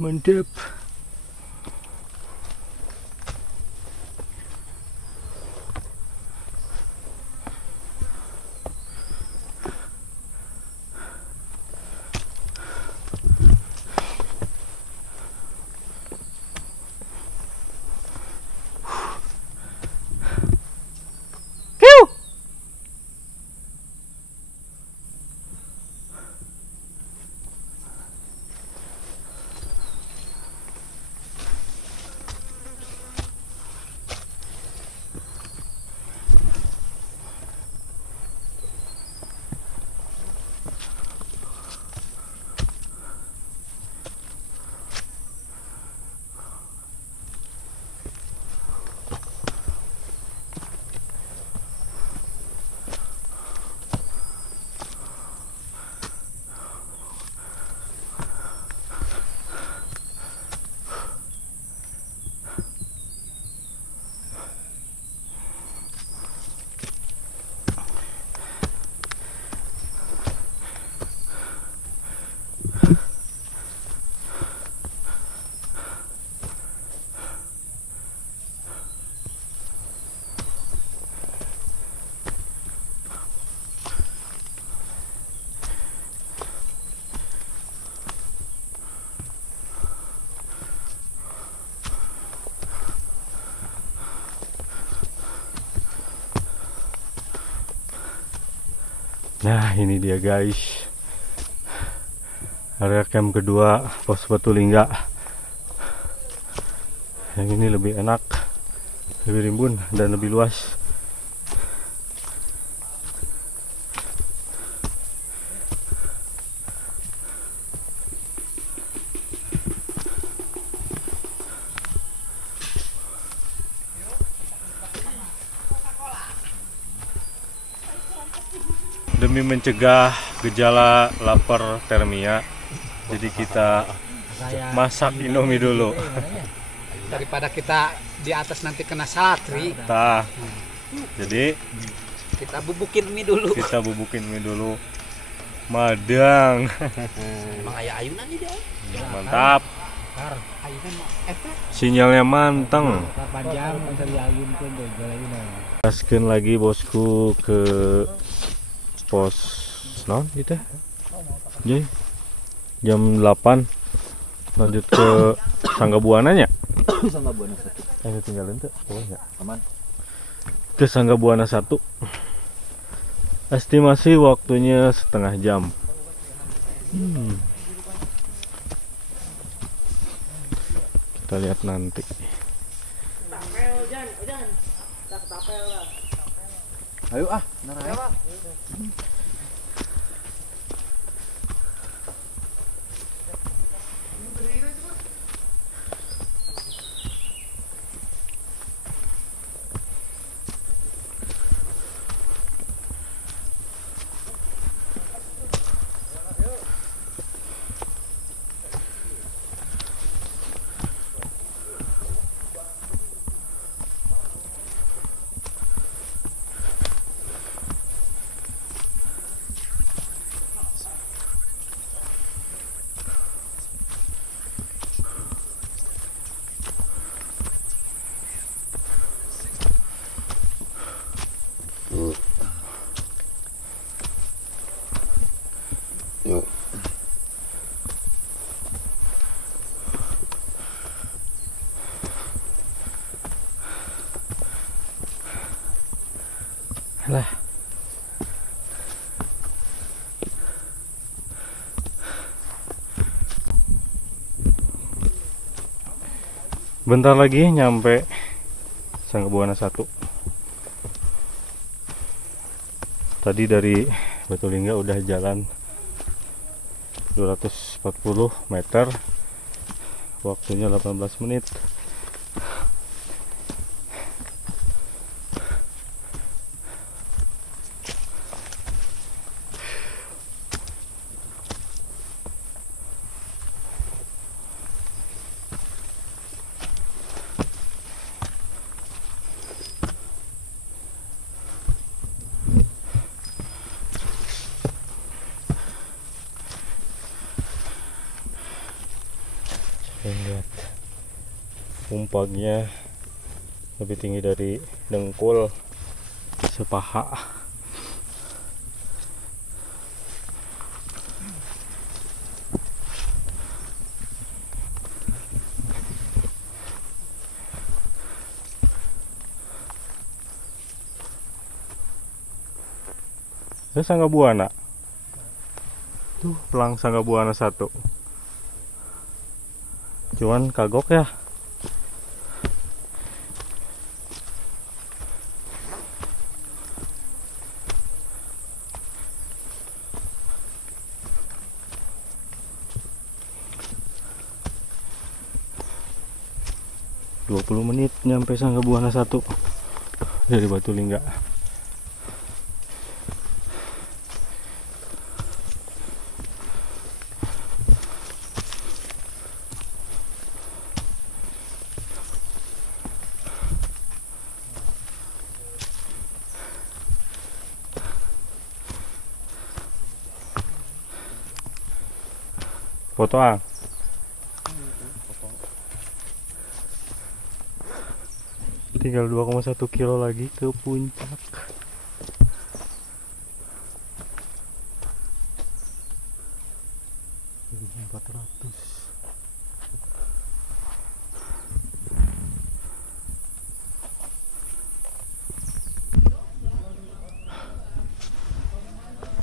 Mantap. Nah, ini dia guys, area camp kedua pos Batulingga. Yang ini lebih enak, lebih rimbun dan lebih luas. Demi mencegah gejala lapar termia, jadi kita masak Indomie dulu. Daripada kita di atas nanti kena satri. Tah. Jadi kita bubukin mie dulu. Madang. Emang ayah ayunan nih dia. Mantap. Sinyalnya manteng. Panjang mencari ayun kan Gaskeun lagi bosku ke pos non gitu. Jadi jam 8 lanjut ke Sangga Buana nya. Sangga Buana 1. Tinggalin tuh, pokoknya Aman. ke Sangga Buana 1. Estimasi waktunya setengah jam. Kita lihat nanti. Ayo narai. Yuk. Lah. Bentar lagi nyampe Sangga Buana 1. Tadi dari Batulingga udah jalan 240 meter, waktunya 18 menit. Lihat umpagnya lebih tinggi dari dengkul sepaha. Itu Sangga Buana tuh, pelang Sangga Buana 1. Cuman kagok ya. ...20 menit nyampe Sangga Buana 1 dari Batulingga. Fotoan. Tinggal 2,1 kilo lagi ke puncak. Ini 400.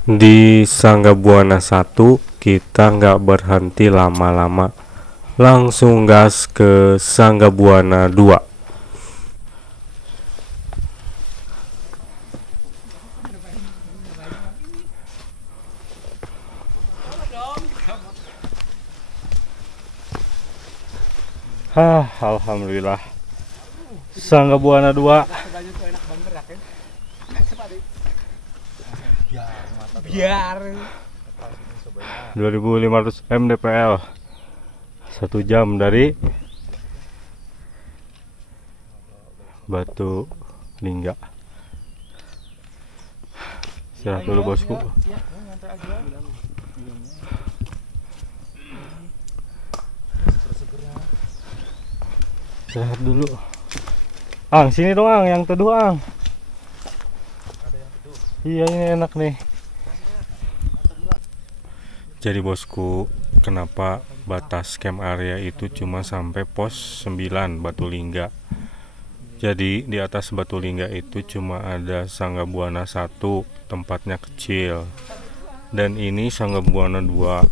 Di Sangga Buana 1 kita nggak berhenti lama-lama, langsung gas ke Sangga Buana 2. Alhamdulillah Sangga Buana 2 biar 2500 mdpl, 1 jam dari Batulingga. Istirahat dulu bosku. Istirahat dulu. Ang, sini dong Ang, yang teduh Ang. Iya, ini enak nih. Jadi bosku, kenapa batas camp area itu cuma sampai pos 9 Batu Lingga? Jadi di atas Batu Lingga itu cuma ada Sangga Buana 1, tempatnya kecil. Dan ini Sangga Buana 2.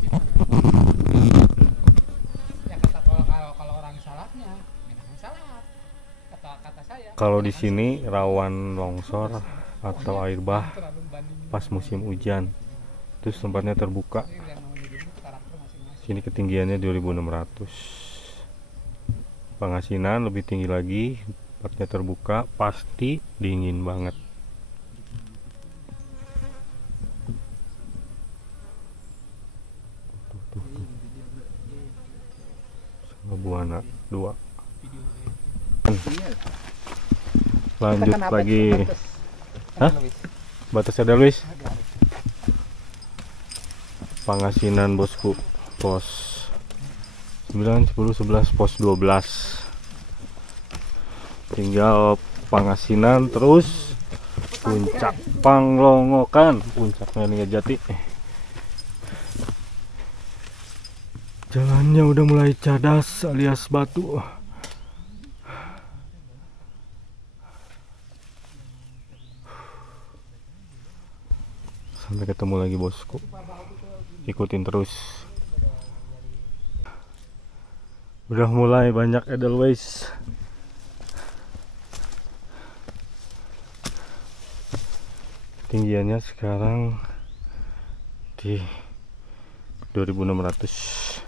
Kalau di sini rawan longsor atau air bah pas musim hujan. Terus tempatnya terbuka. Sini ketinggiannya 2600. Pangasinan lebih tinggi lagi, tempatnya terbuka, pasti dingin banget. Sangga Buana 2. Lanjut lagi. Hah? Batas ada Luis. Pangasinan bosku, pos 9, 10, 11, pos 12. Tinggal Pangasinan terus puncak Panglongokan, puncaknya Linggajati. Jalannya udah mulai cadas alias batu. Sampai ketemu lagi bosku. Ikutin terus. Udah mulai banyak edelweiss. Tinggiannya sekarang di 2600.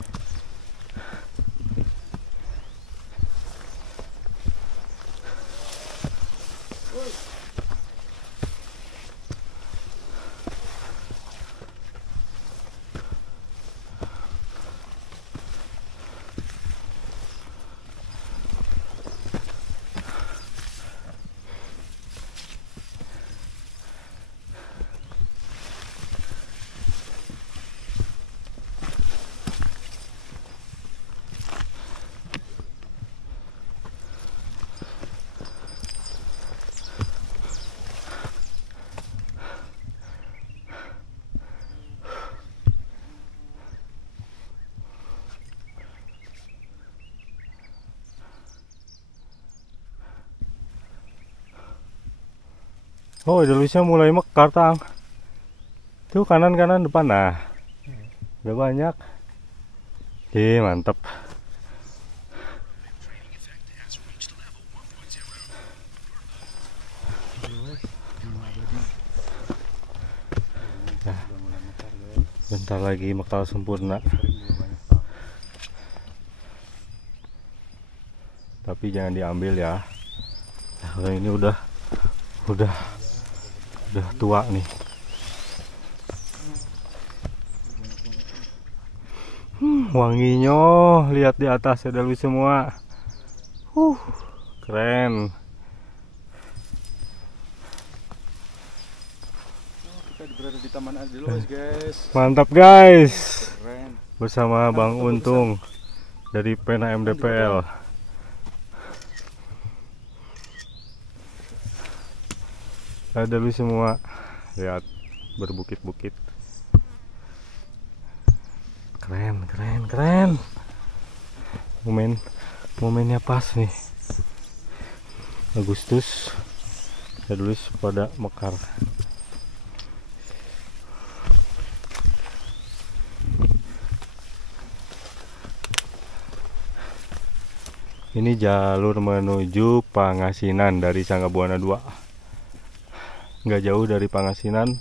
Oh, edelweissnya mulai mekar, Tang. Tuh kanan-kanan depan, nah. Udah banyak. Mantap. Nah, bentar lagi mekar sempurna. Tapi jangan diambil ya. Nah, kalau ini udah tua nih. Wanginya lihat di atas edelweiss semua. Keren. Kita berada di Taman Edelweiss, guys. Mantap, guys. Keren. Bersama Bang Untung dari Pena MDPL. Edelweiss semua. Lihat berbukit-bukit. Keren. Momennya pas nih. Agustus, edelweiss pada mekar. Ini jalur menuju Pangasinan dari Sangga Buana 2. Nggak jauh dari Pangasinan,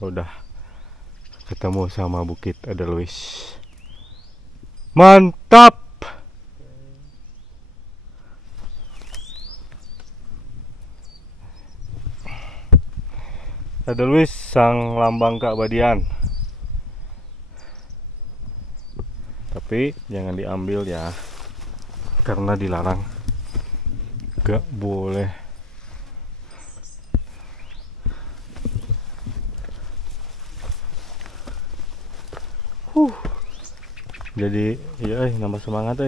udah ketemu sama Bukit Edelweiss. Mantap. Edelweiss sang lambang keabadian. Tapi jangan diambil ya, karena dilarang. Gak boleh. Jadi ya nambah semangat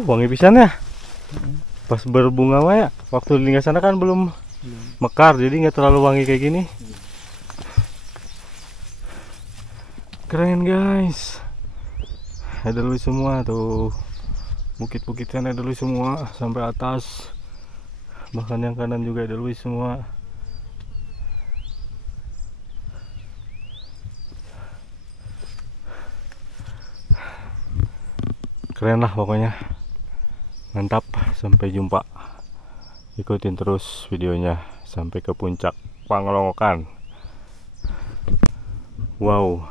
wangi pisan ya. Pas berbunga mah ya. Waktu di sana kan belum mekar, jadi nggak terlalu wangi kayak gini. Keren guys. Ada dulu semua tuh. Bukit-bukitnya ada dulu semua sampai atas. Bahkan yang kanan juga ada dulu semua. Keren lah pokoknya. Mantap, sampai jumpa. Ikutin terus videonya sampai ke puncak Panglongokan. Wow.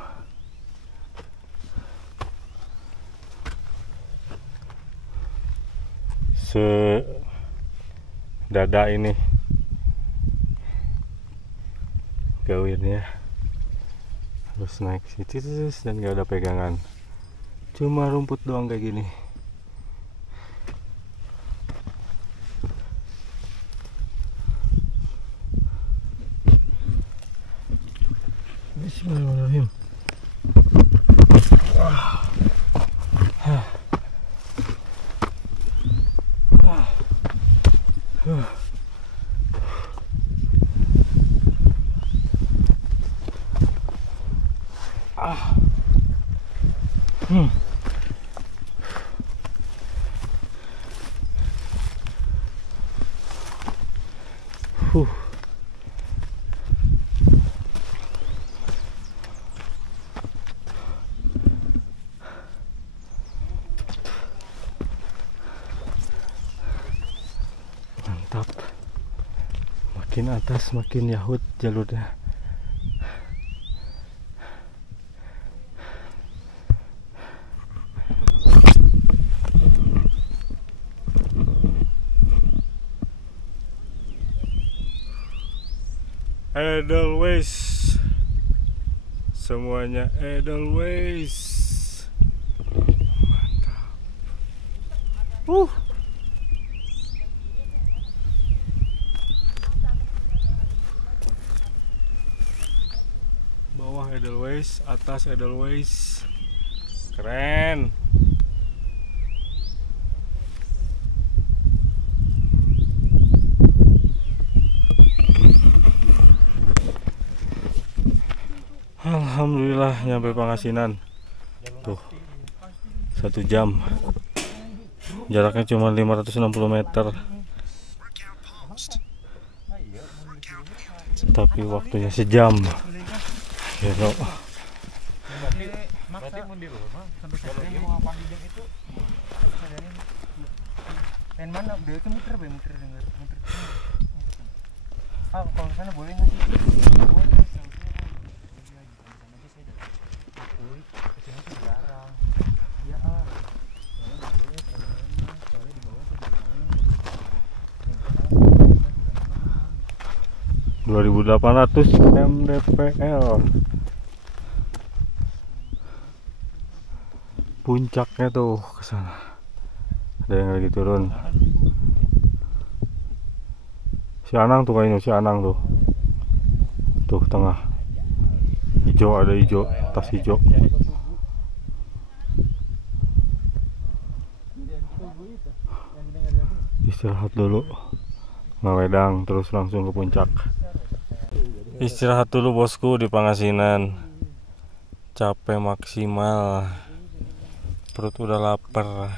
Sedada ini gawirnya. Harus naik situ dan gak ada pegangan. Cuma rumput doang kayak gini. Bismillahirrahmanirrahim. Mantap. Makin atas makin yahut jalurnya. Edelweiss, semuanya Edelweiss. Mantap. Bawah Edelweiss, atas Edelweiss. Keren. Alhamdulillah nyampe Pangasinan. Tuh 1 jam. Jaraknya cuma 560 meter. Tapi waktunya sejam. Ya no. Mana dia itu muter kalau sana boleh nggak sih? Boleh. Kesini dilarang. Ya 2.800 mdpl. Puncaknya tuh ke sana. Ada yang lagi turun. Si Anang tuh kayaknya, si Anang tuh. Tuh tengah. Hijau, ada hijau, tas hijau. Istirahat dulu. Ngawedang terus langsung ke puncak. Istirahat dulu bosku di Pangasinan. Capek maksimal. Perut udah lapar.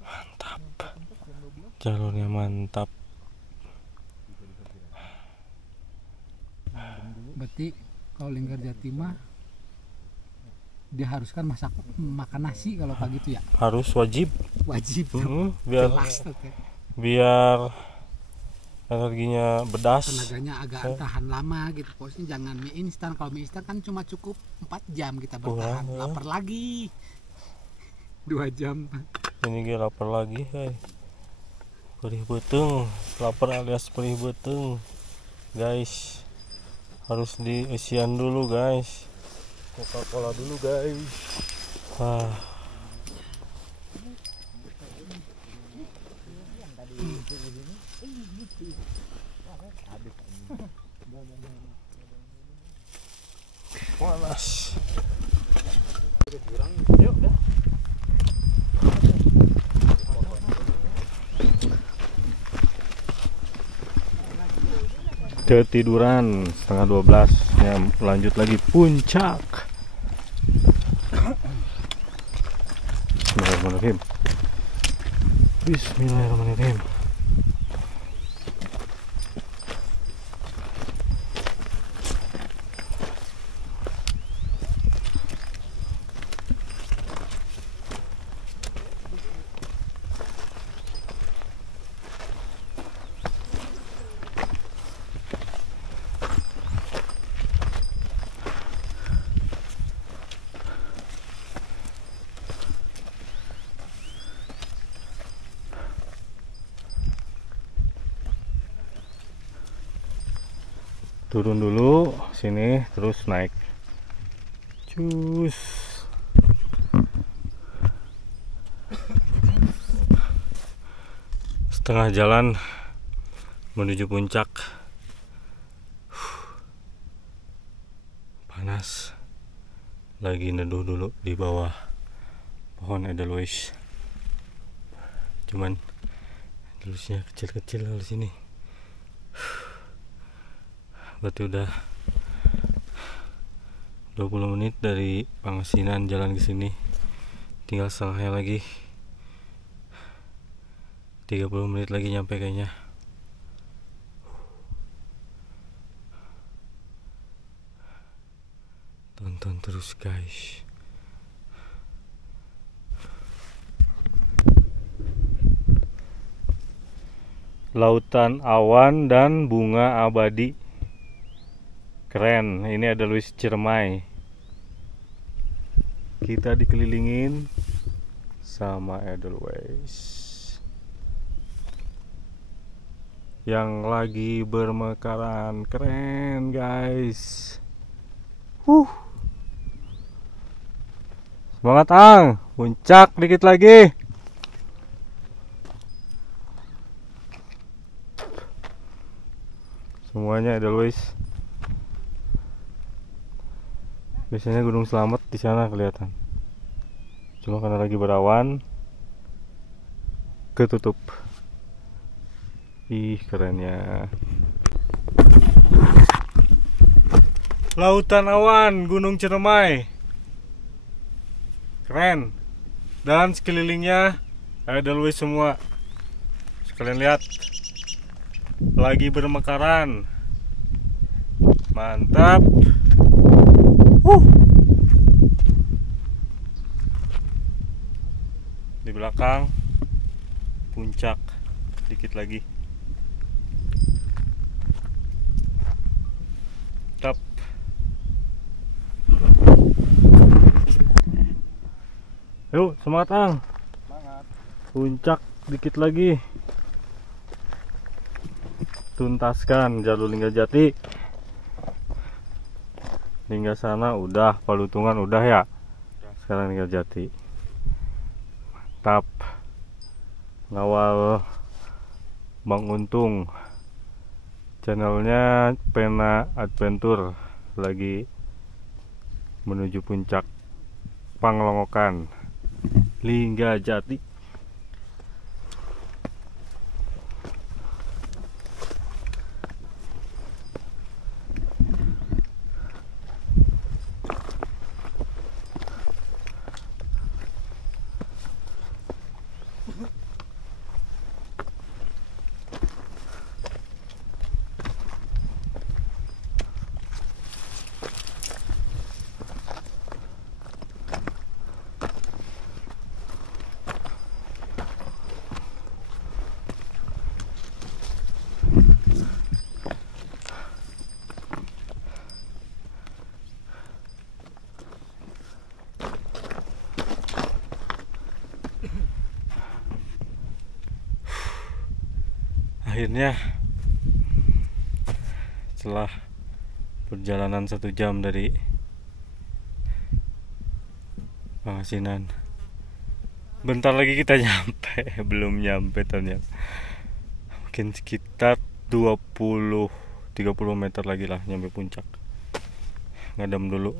Mantap. Jalurnya mantap. Berarti kalau Linggarjati mah diharuskan makan nasi kalau pagi itu ya? Harus wajib. Biar energinya bedas, tenaganya agak tahan lama gitu. Pokoknya jangan mie instan. Kalau mie instan kan cuma cukup 4 jam kita bertahan. Lapar lagi 2 jam. Ini gue lapar lagi, perih betung, lapar alias perih betung guys. harus diisian dulu guys, Coca-Cola dulu guys. Panas. Ketiduran setengah 12 ya, lanjut lagi puncak. Bismillahirrahmanirrahim. Bismillahirrahmanirrahim. Turun dulu sini terus naik. Cus. Setengah jalan menuju puncak. Panas. Lagi neduh dulu di bawah pohon edelweiss. Cuman edelweissnya kecil-kecil di sini. Berarti udah 20 menit dari Pangasinan jalan ke sini. Tinggal setengahnya lagi. 30 menit lagi nyampe kayaknya. Tonton terus guys. Lautan awan dan bunga abadi. Keren, ini ada Edelweiss Ciremai. Kita dikelilingin sama Edelweiss yang lagi bermekaran. Keren guys. Semangat Ang, puncak dikit lagi. Semuanya Edelweiss. Biasanya Gunung Slamet di sana kelihatan. Cuma karena lagi berawan ketutup. Ih, kerennya. Lautan awan Gunung Ciremai. Keren. Dan sekelilingnya Edelweiss semua. Sekalian lihat. Lagi bermekaran. Mantap. Di belakang puncak dikit lagi. Tap. Yuk, semangat Ang. Semangat. Puncak dikit lagi. Tuntaskan jalur Linggajati. Hingga sana udah, Palutungan udah ya. Sekarang Linggajati. Mantap. Ngawal Bang Untung. Channelnya Pena Adventure. Lagi menuju puncak Panglongokan Linggajati. Akhirnya setelah Perjalanan 1 jam dari Pangasinan. Bentar lagi kita nyampe. Belum nyampe ternyata. Mungkin sekitar 20-30 meter lagi lah nyampe puncak. Ngadem dulu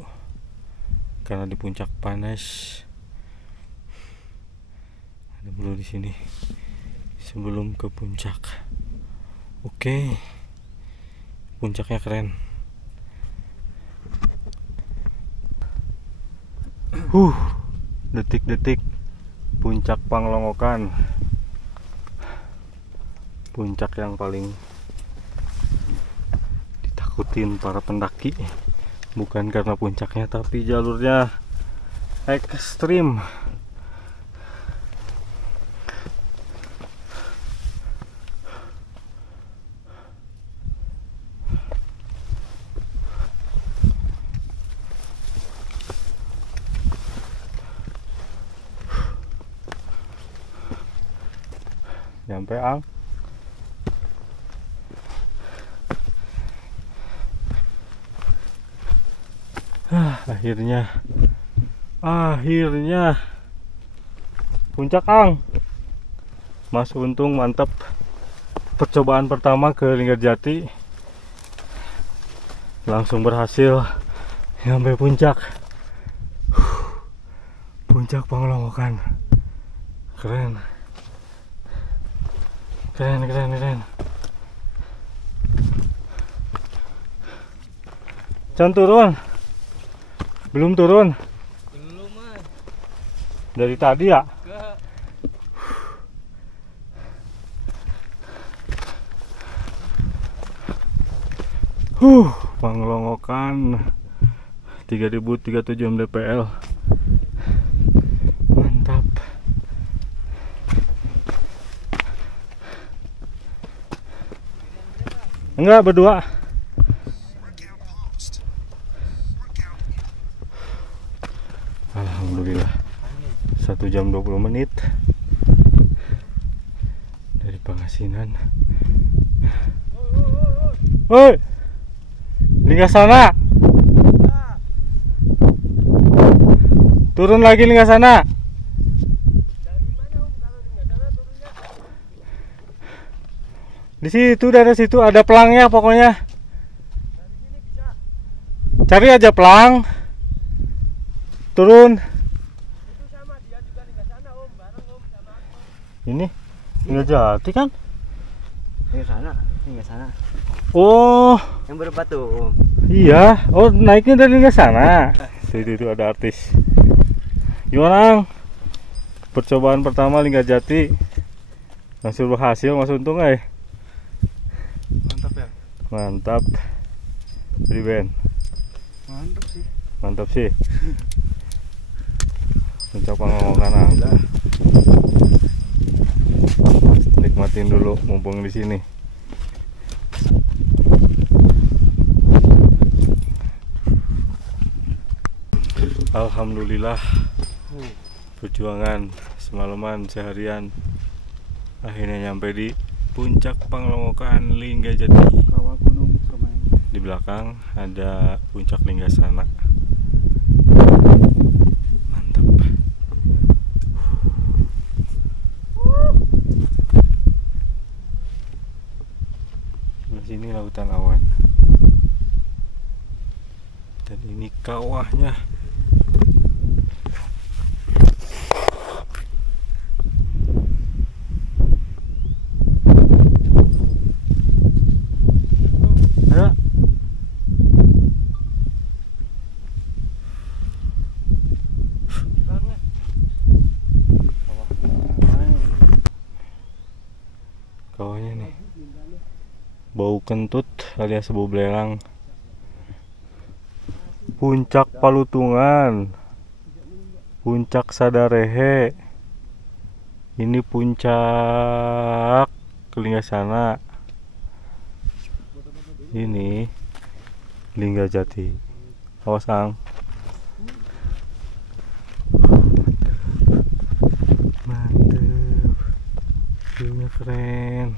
karena di puncak panas. Ngadem dulu di sini sebelum ke puncak. Oke. Puncaknya keren. Detik-detik puncak Panglongokan. Puncak yang paling ditakutin para pendaki. Bukan karena puncaknya, tapi jalurnya ekstrim. Nyampe Ang. Akhirnya puncak Ang. Mas Untung mantap. Percobaan pertama ke Linggarjati langsung berhasil nyampe puncak. Puncak Panglongokan. Keren. Can turun? Belum turun? Belum, Mas. Dari tadi ya? Enggak. Panglongokan 3037 mdpl. Mantap. Enggak, berdua. Alhamdulillah 1 jam 20 menit dari Pangasinan. Woi, Linggasana, turun lagi Linggasana. Di situ, dari situ ada pelangnya pokoknya. Cari aja pelang. Turun. Itu sama dia juga di sana, Om, bareng Om sama aku. Ini Linggarjati kan? Hingga sana. Oh, Yang berbatu, Om. iya. Oh, naiknya dari Linggasana. Itu ada artis. Gimana, Ang? Percobaan pertama Linggarjati langsung berhasil, Mas Untung, Mantap ya. Mantap. Jadi Ben. Mantap sih. Mantap sih. Puncak Panglongokan, Ang. Nikmatin dulu mumpung di sini. Alhamdulillah. Perjuangan semalaman seharian akhirnya nyampe di puncak Panglongokan Linggarjati. Kawah Gunung Cermai. Di belakang ada puncak Linggasana. Mantap. Di sini lautan awan. Dan ini kawahnya. Kawahnya nih, bau kentut alias bau belerang. Puncak Palutungan, puncak Sadarehe, ini puncak Linggasana, ini Linggarjati. Awas, Ang. Mantep, view-nya keren.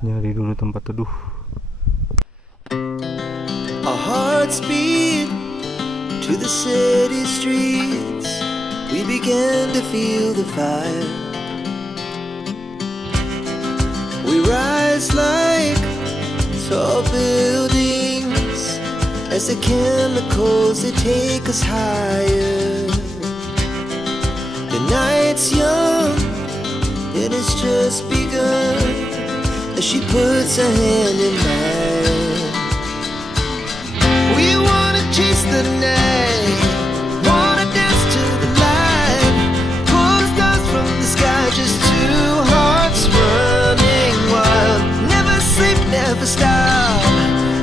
Nyari dulu tempat teduh. Our hearts beat to the city streets. We began to feel the fire. We rise like tall buildings as the chemicals they take us higher. The night's young, it has just begun as she puts her hand in mine. We wanna chase the night, wanna dance to the light, pull the stars from the sky, just two hearts running wild. Never sleep, never stop,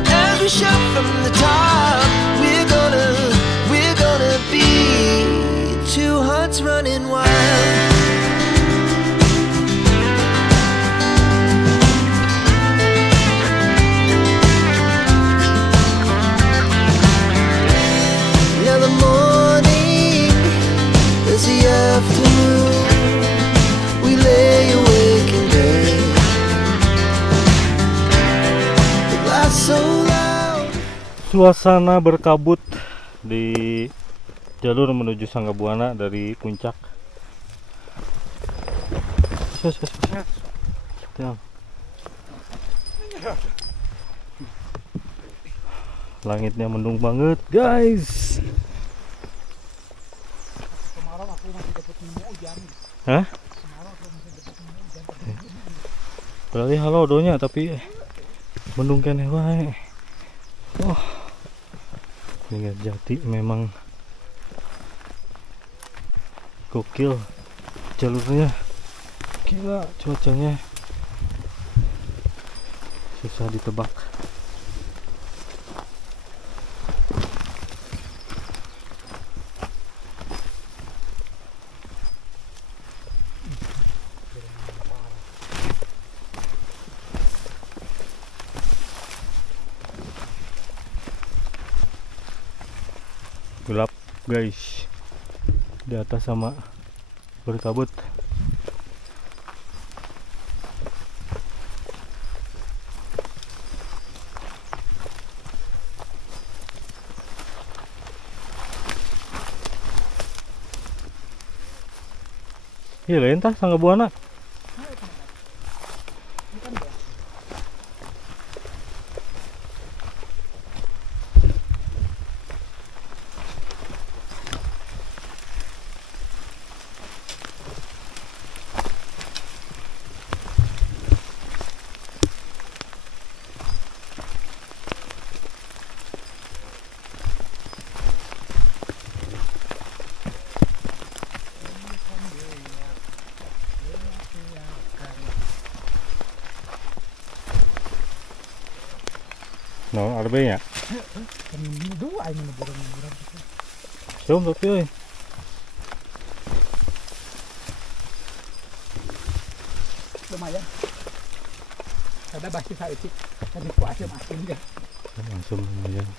as we shout from the top. We're gonna be two hearts running wild. Now the morning is the afternoon. We lay awake in bed. The glass so loud. Suasana berkabut di jalur menuju Sanggabuana dari puncak. Langitnya mendung banget, guys. Hah? Berarti halo donya tapi mendung keneh wae. Oh. Lihat Jati memang gokil jalurnya, gila cuacanya susah ditebak. Gelap guys, di atas sama berkabut. Iya lain tah Sanggabuana. No, arbe nya. Dua ini bukan. Jom tapi euy. Lumayan. Ada basi saeutik, tadi ku asin ya. Langsung lumayan.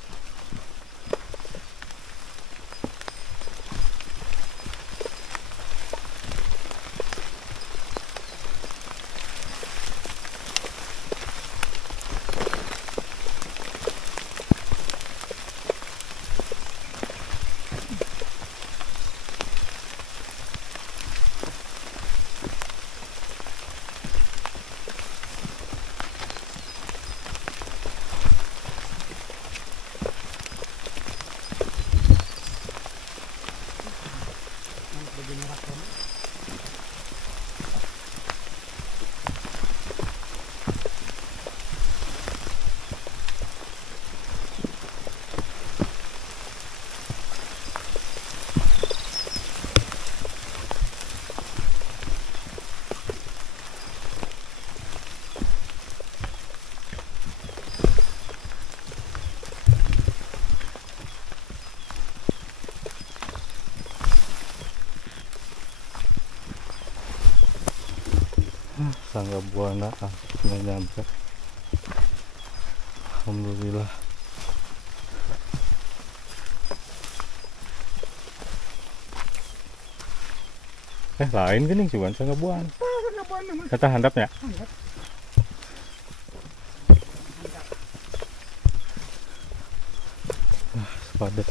Sanggabuana akhirnya nyampe. Alhamdulillah. Lain gini cuman Sanggabuana. Kata handapnya. padat.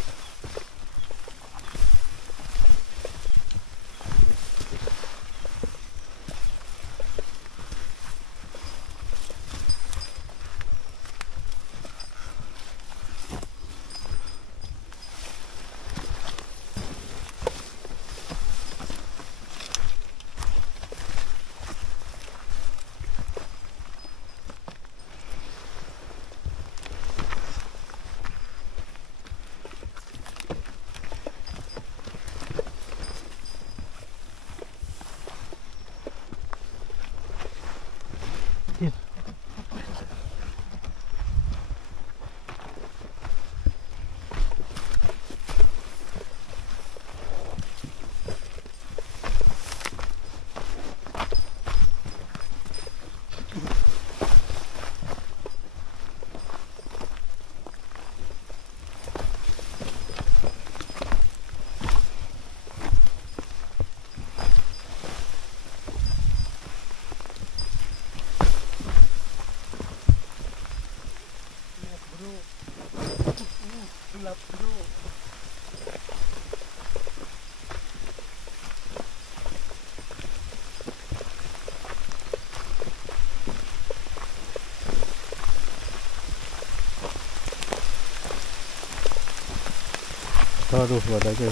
Aduh, badai.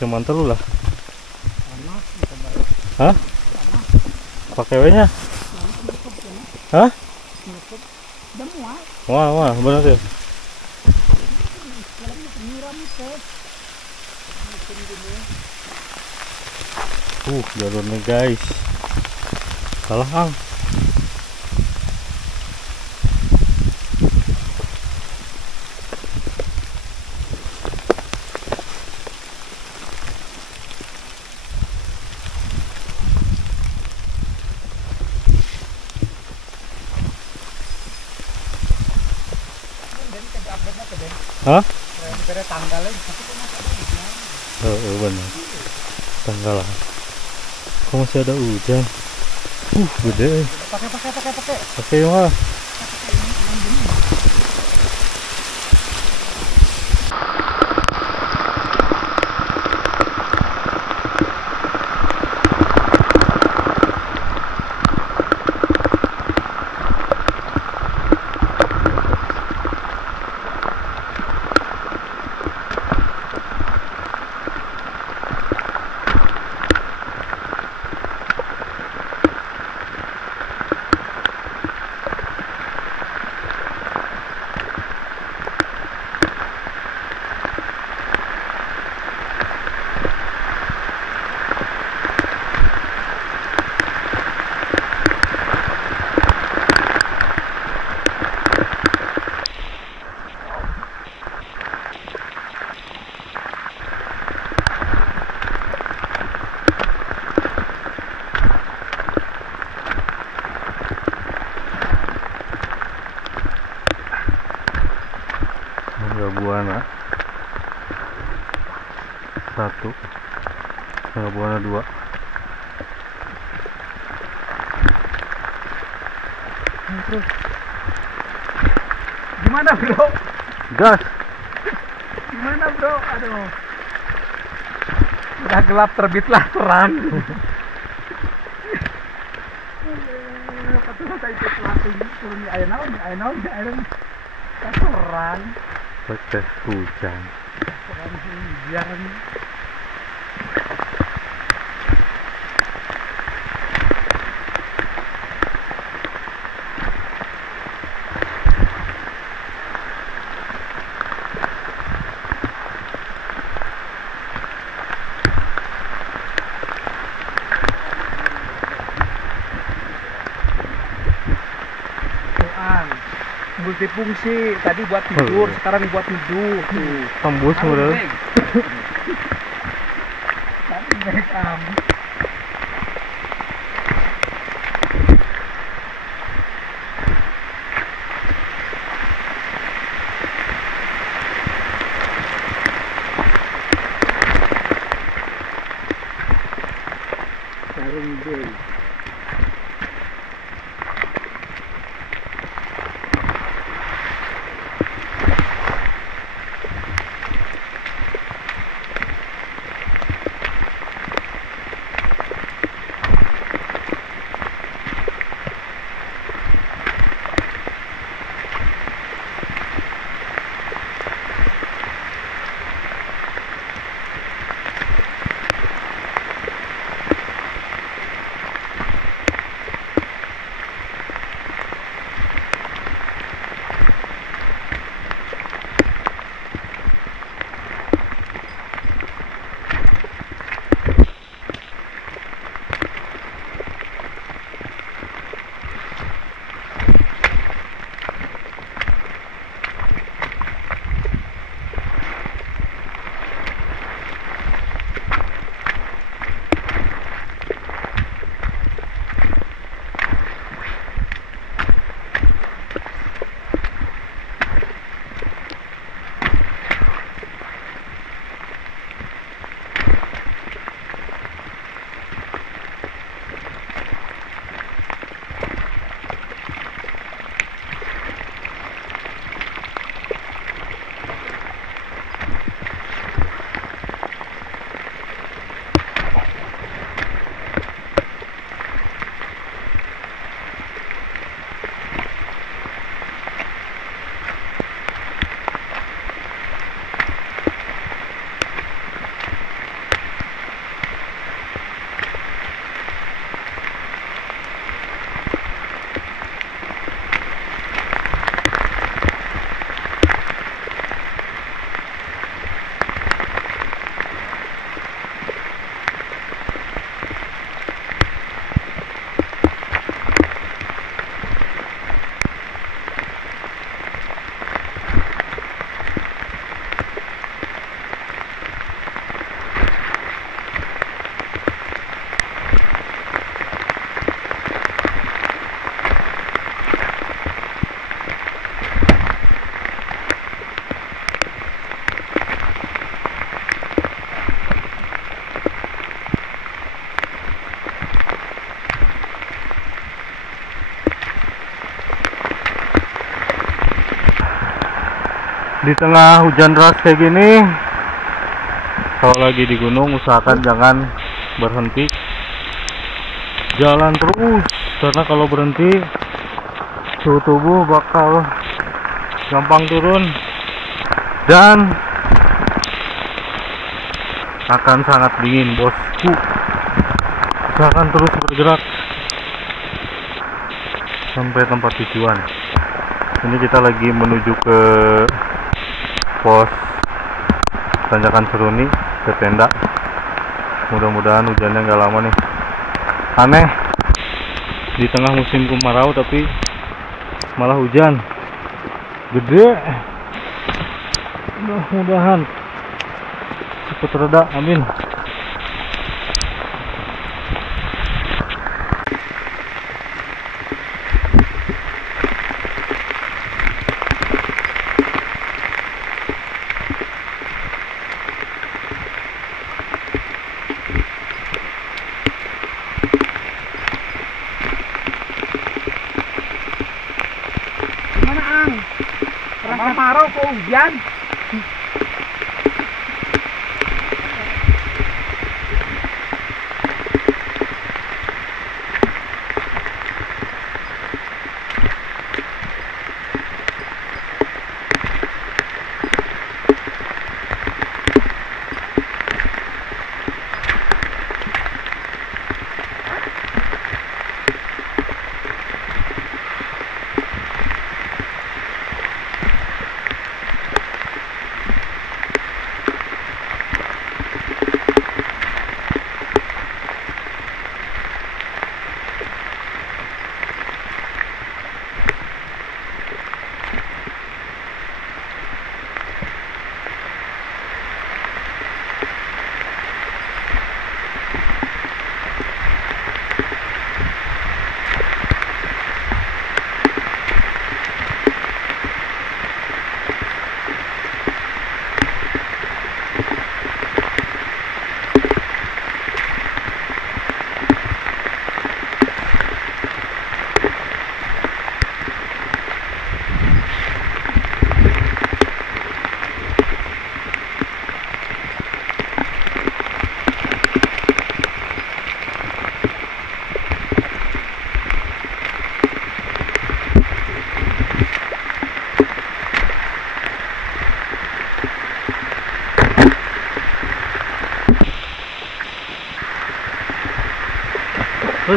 Cuman terus lah. Hah? Pakai W-nya? Hah? Wah, benar tuh. Jalurnya guys. Salah ang. Hah? Oh, benar. Tanggal lah. Kok masih ada hujan? Gede. Pakai mah. Buana 1, Buana 2. Gimana bro? Gas. Gimana bro? Aduh. Udah gelap terbitlah terang. Patutnya saya ikut langsung turun di air naon. Terang. Bekas hujan. Terang hujan. Multifungsi, tadi buat tidur, sekarang buat tidur. Tembus udah. Tadi make-up. Sarung day. Di tengah hujan deras kayak gini, kalau lagi di gunung usahakan jangan berhenti, jalan terus, karena kalau berhenti suhu tubuh bakal gampang turun dan akan sangat dingin, bosku. Usahakan terus bergerak sampai tempat tujuan. Ini kita lagi menuju ke pos Tanjakan Seruni, ke tenda. Mudah-mudahan hujannya nggak lama nih. Aneh, di tengah musim kemarau tapi malah hujan gede. Mudah-mudahan cepat reda, amin. Kemarau kok hujan?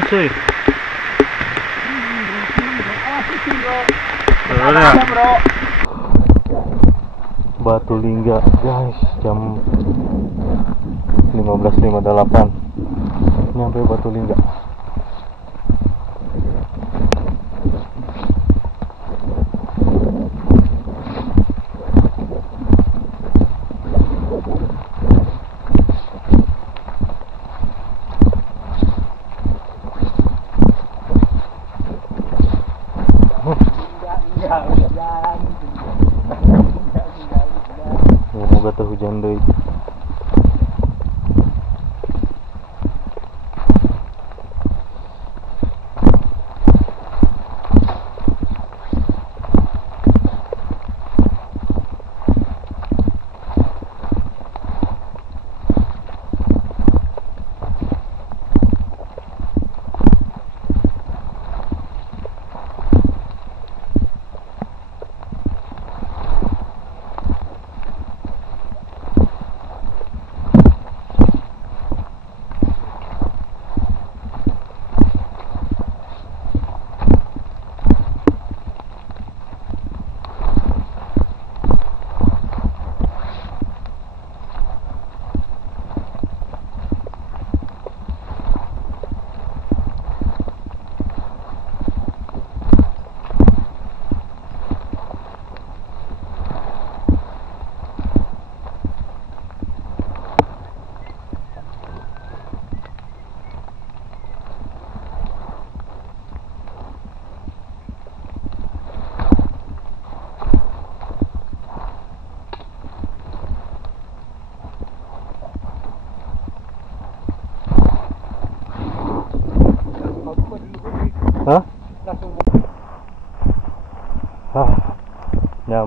Cuy. Batu Lingga guys, jam 15.58 nyampe Batu Lingga. Semoga terhujan deui.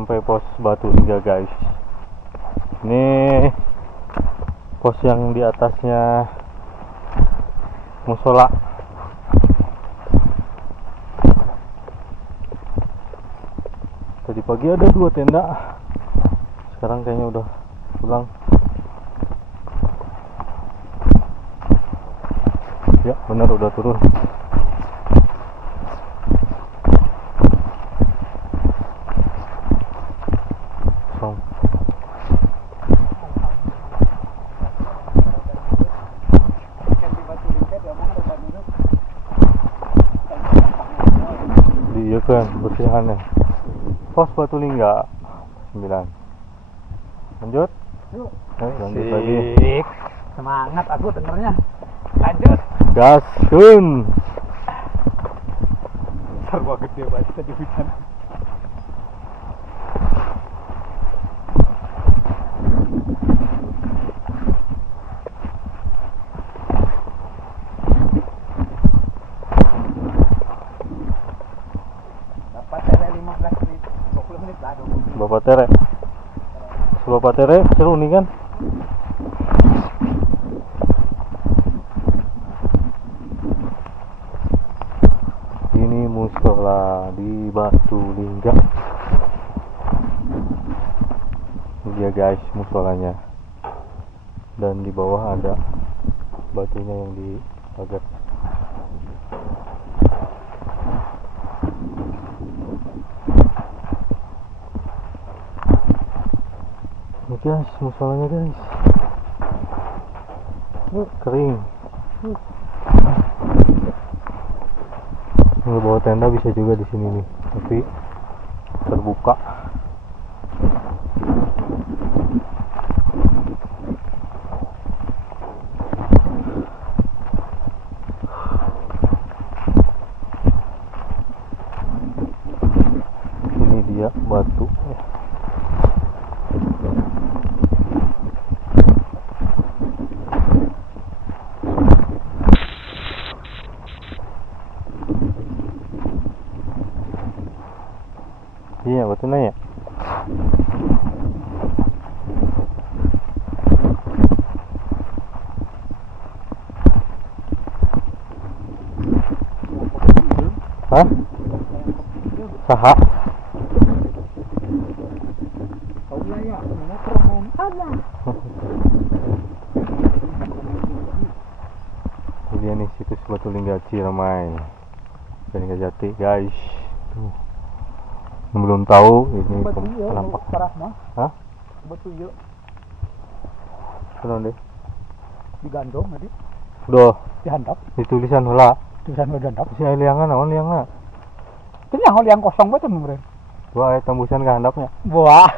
sampai pos Batu Lingga guys. Ini pos yang di atasnya musola. Tadi pagi ada 2 tenda, sekarang kayaknya udah pulang. Ya benar udah turun. Iya kan bersihannya. Pos Batu Lingga 9. Lanjut. Yuk. Lanjut lagi. Semangat aku dengernya. Lanjut. Gasun. Serba gede banget tadi hujan. Dapat tere 15 menit, 20 menit lah. Bapak Tere. Bapak Tere seru nih kan? Ini musola di Batu Lingga. Ini dia guys musolanya. Dan di bawah ada batunya yang dipagar. Ini guys musolanya guys. Kering. Kalau bawa tenda bisa juga di sini nih, tapi terbuka. Ini dia batu. Iya betul ya. Hah? Saha? Ini dia nih situs Batu Lingga Ciremai dan Jati guys. Tuh. Belum tahu ini kenapa. Hah? Batu yuk. Belum deh. Digandong tadi. Udah. Dihandap. Ditulisan heula. Tulisan udah handap. Si liangan naon liangna? Ini yang kosong bae tuh meureun. Dua aya tembusan ke handapnya. Boa.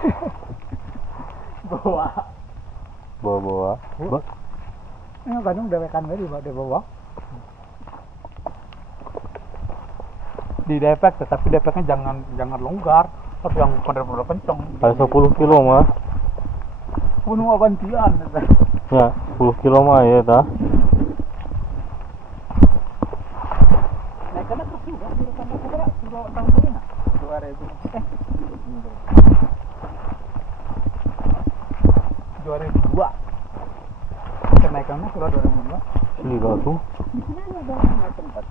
Boa. Bawa-bawa. Ini gandong dewekan bae di bawah. Di depek, tetapi depeknya jangan longgar, harus yang benar-benar kenceng. Ada 10 kilo mah. Gunung gantian. Ya, 10 kilo mah ya tah. Naik karena terus juga jurusan berapa? Tahun ini nggak? 2002. Kenaikannya sudah 2002. Gila tuh. Di sini ada tempat.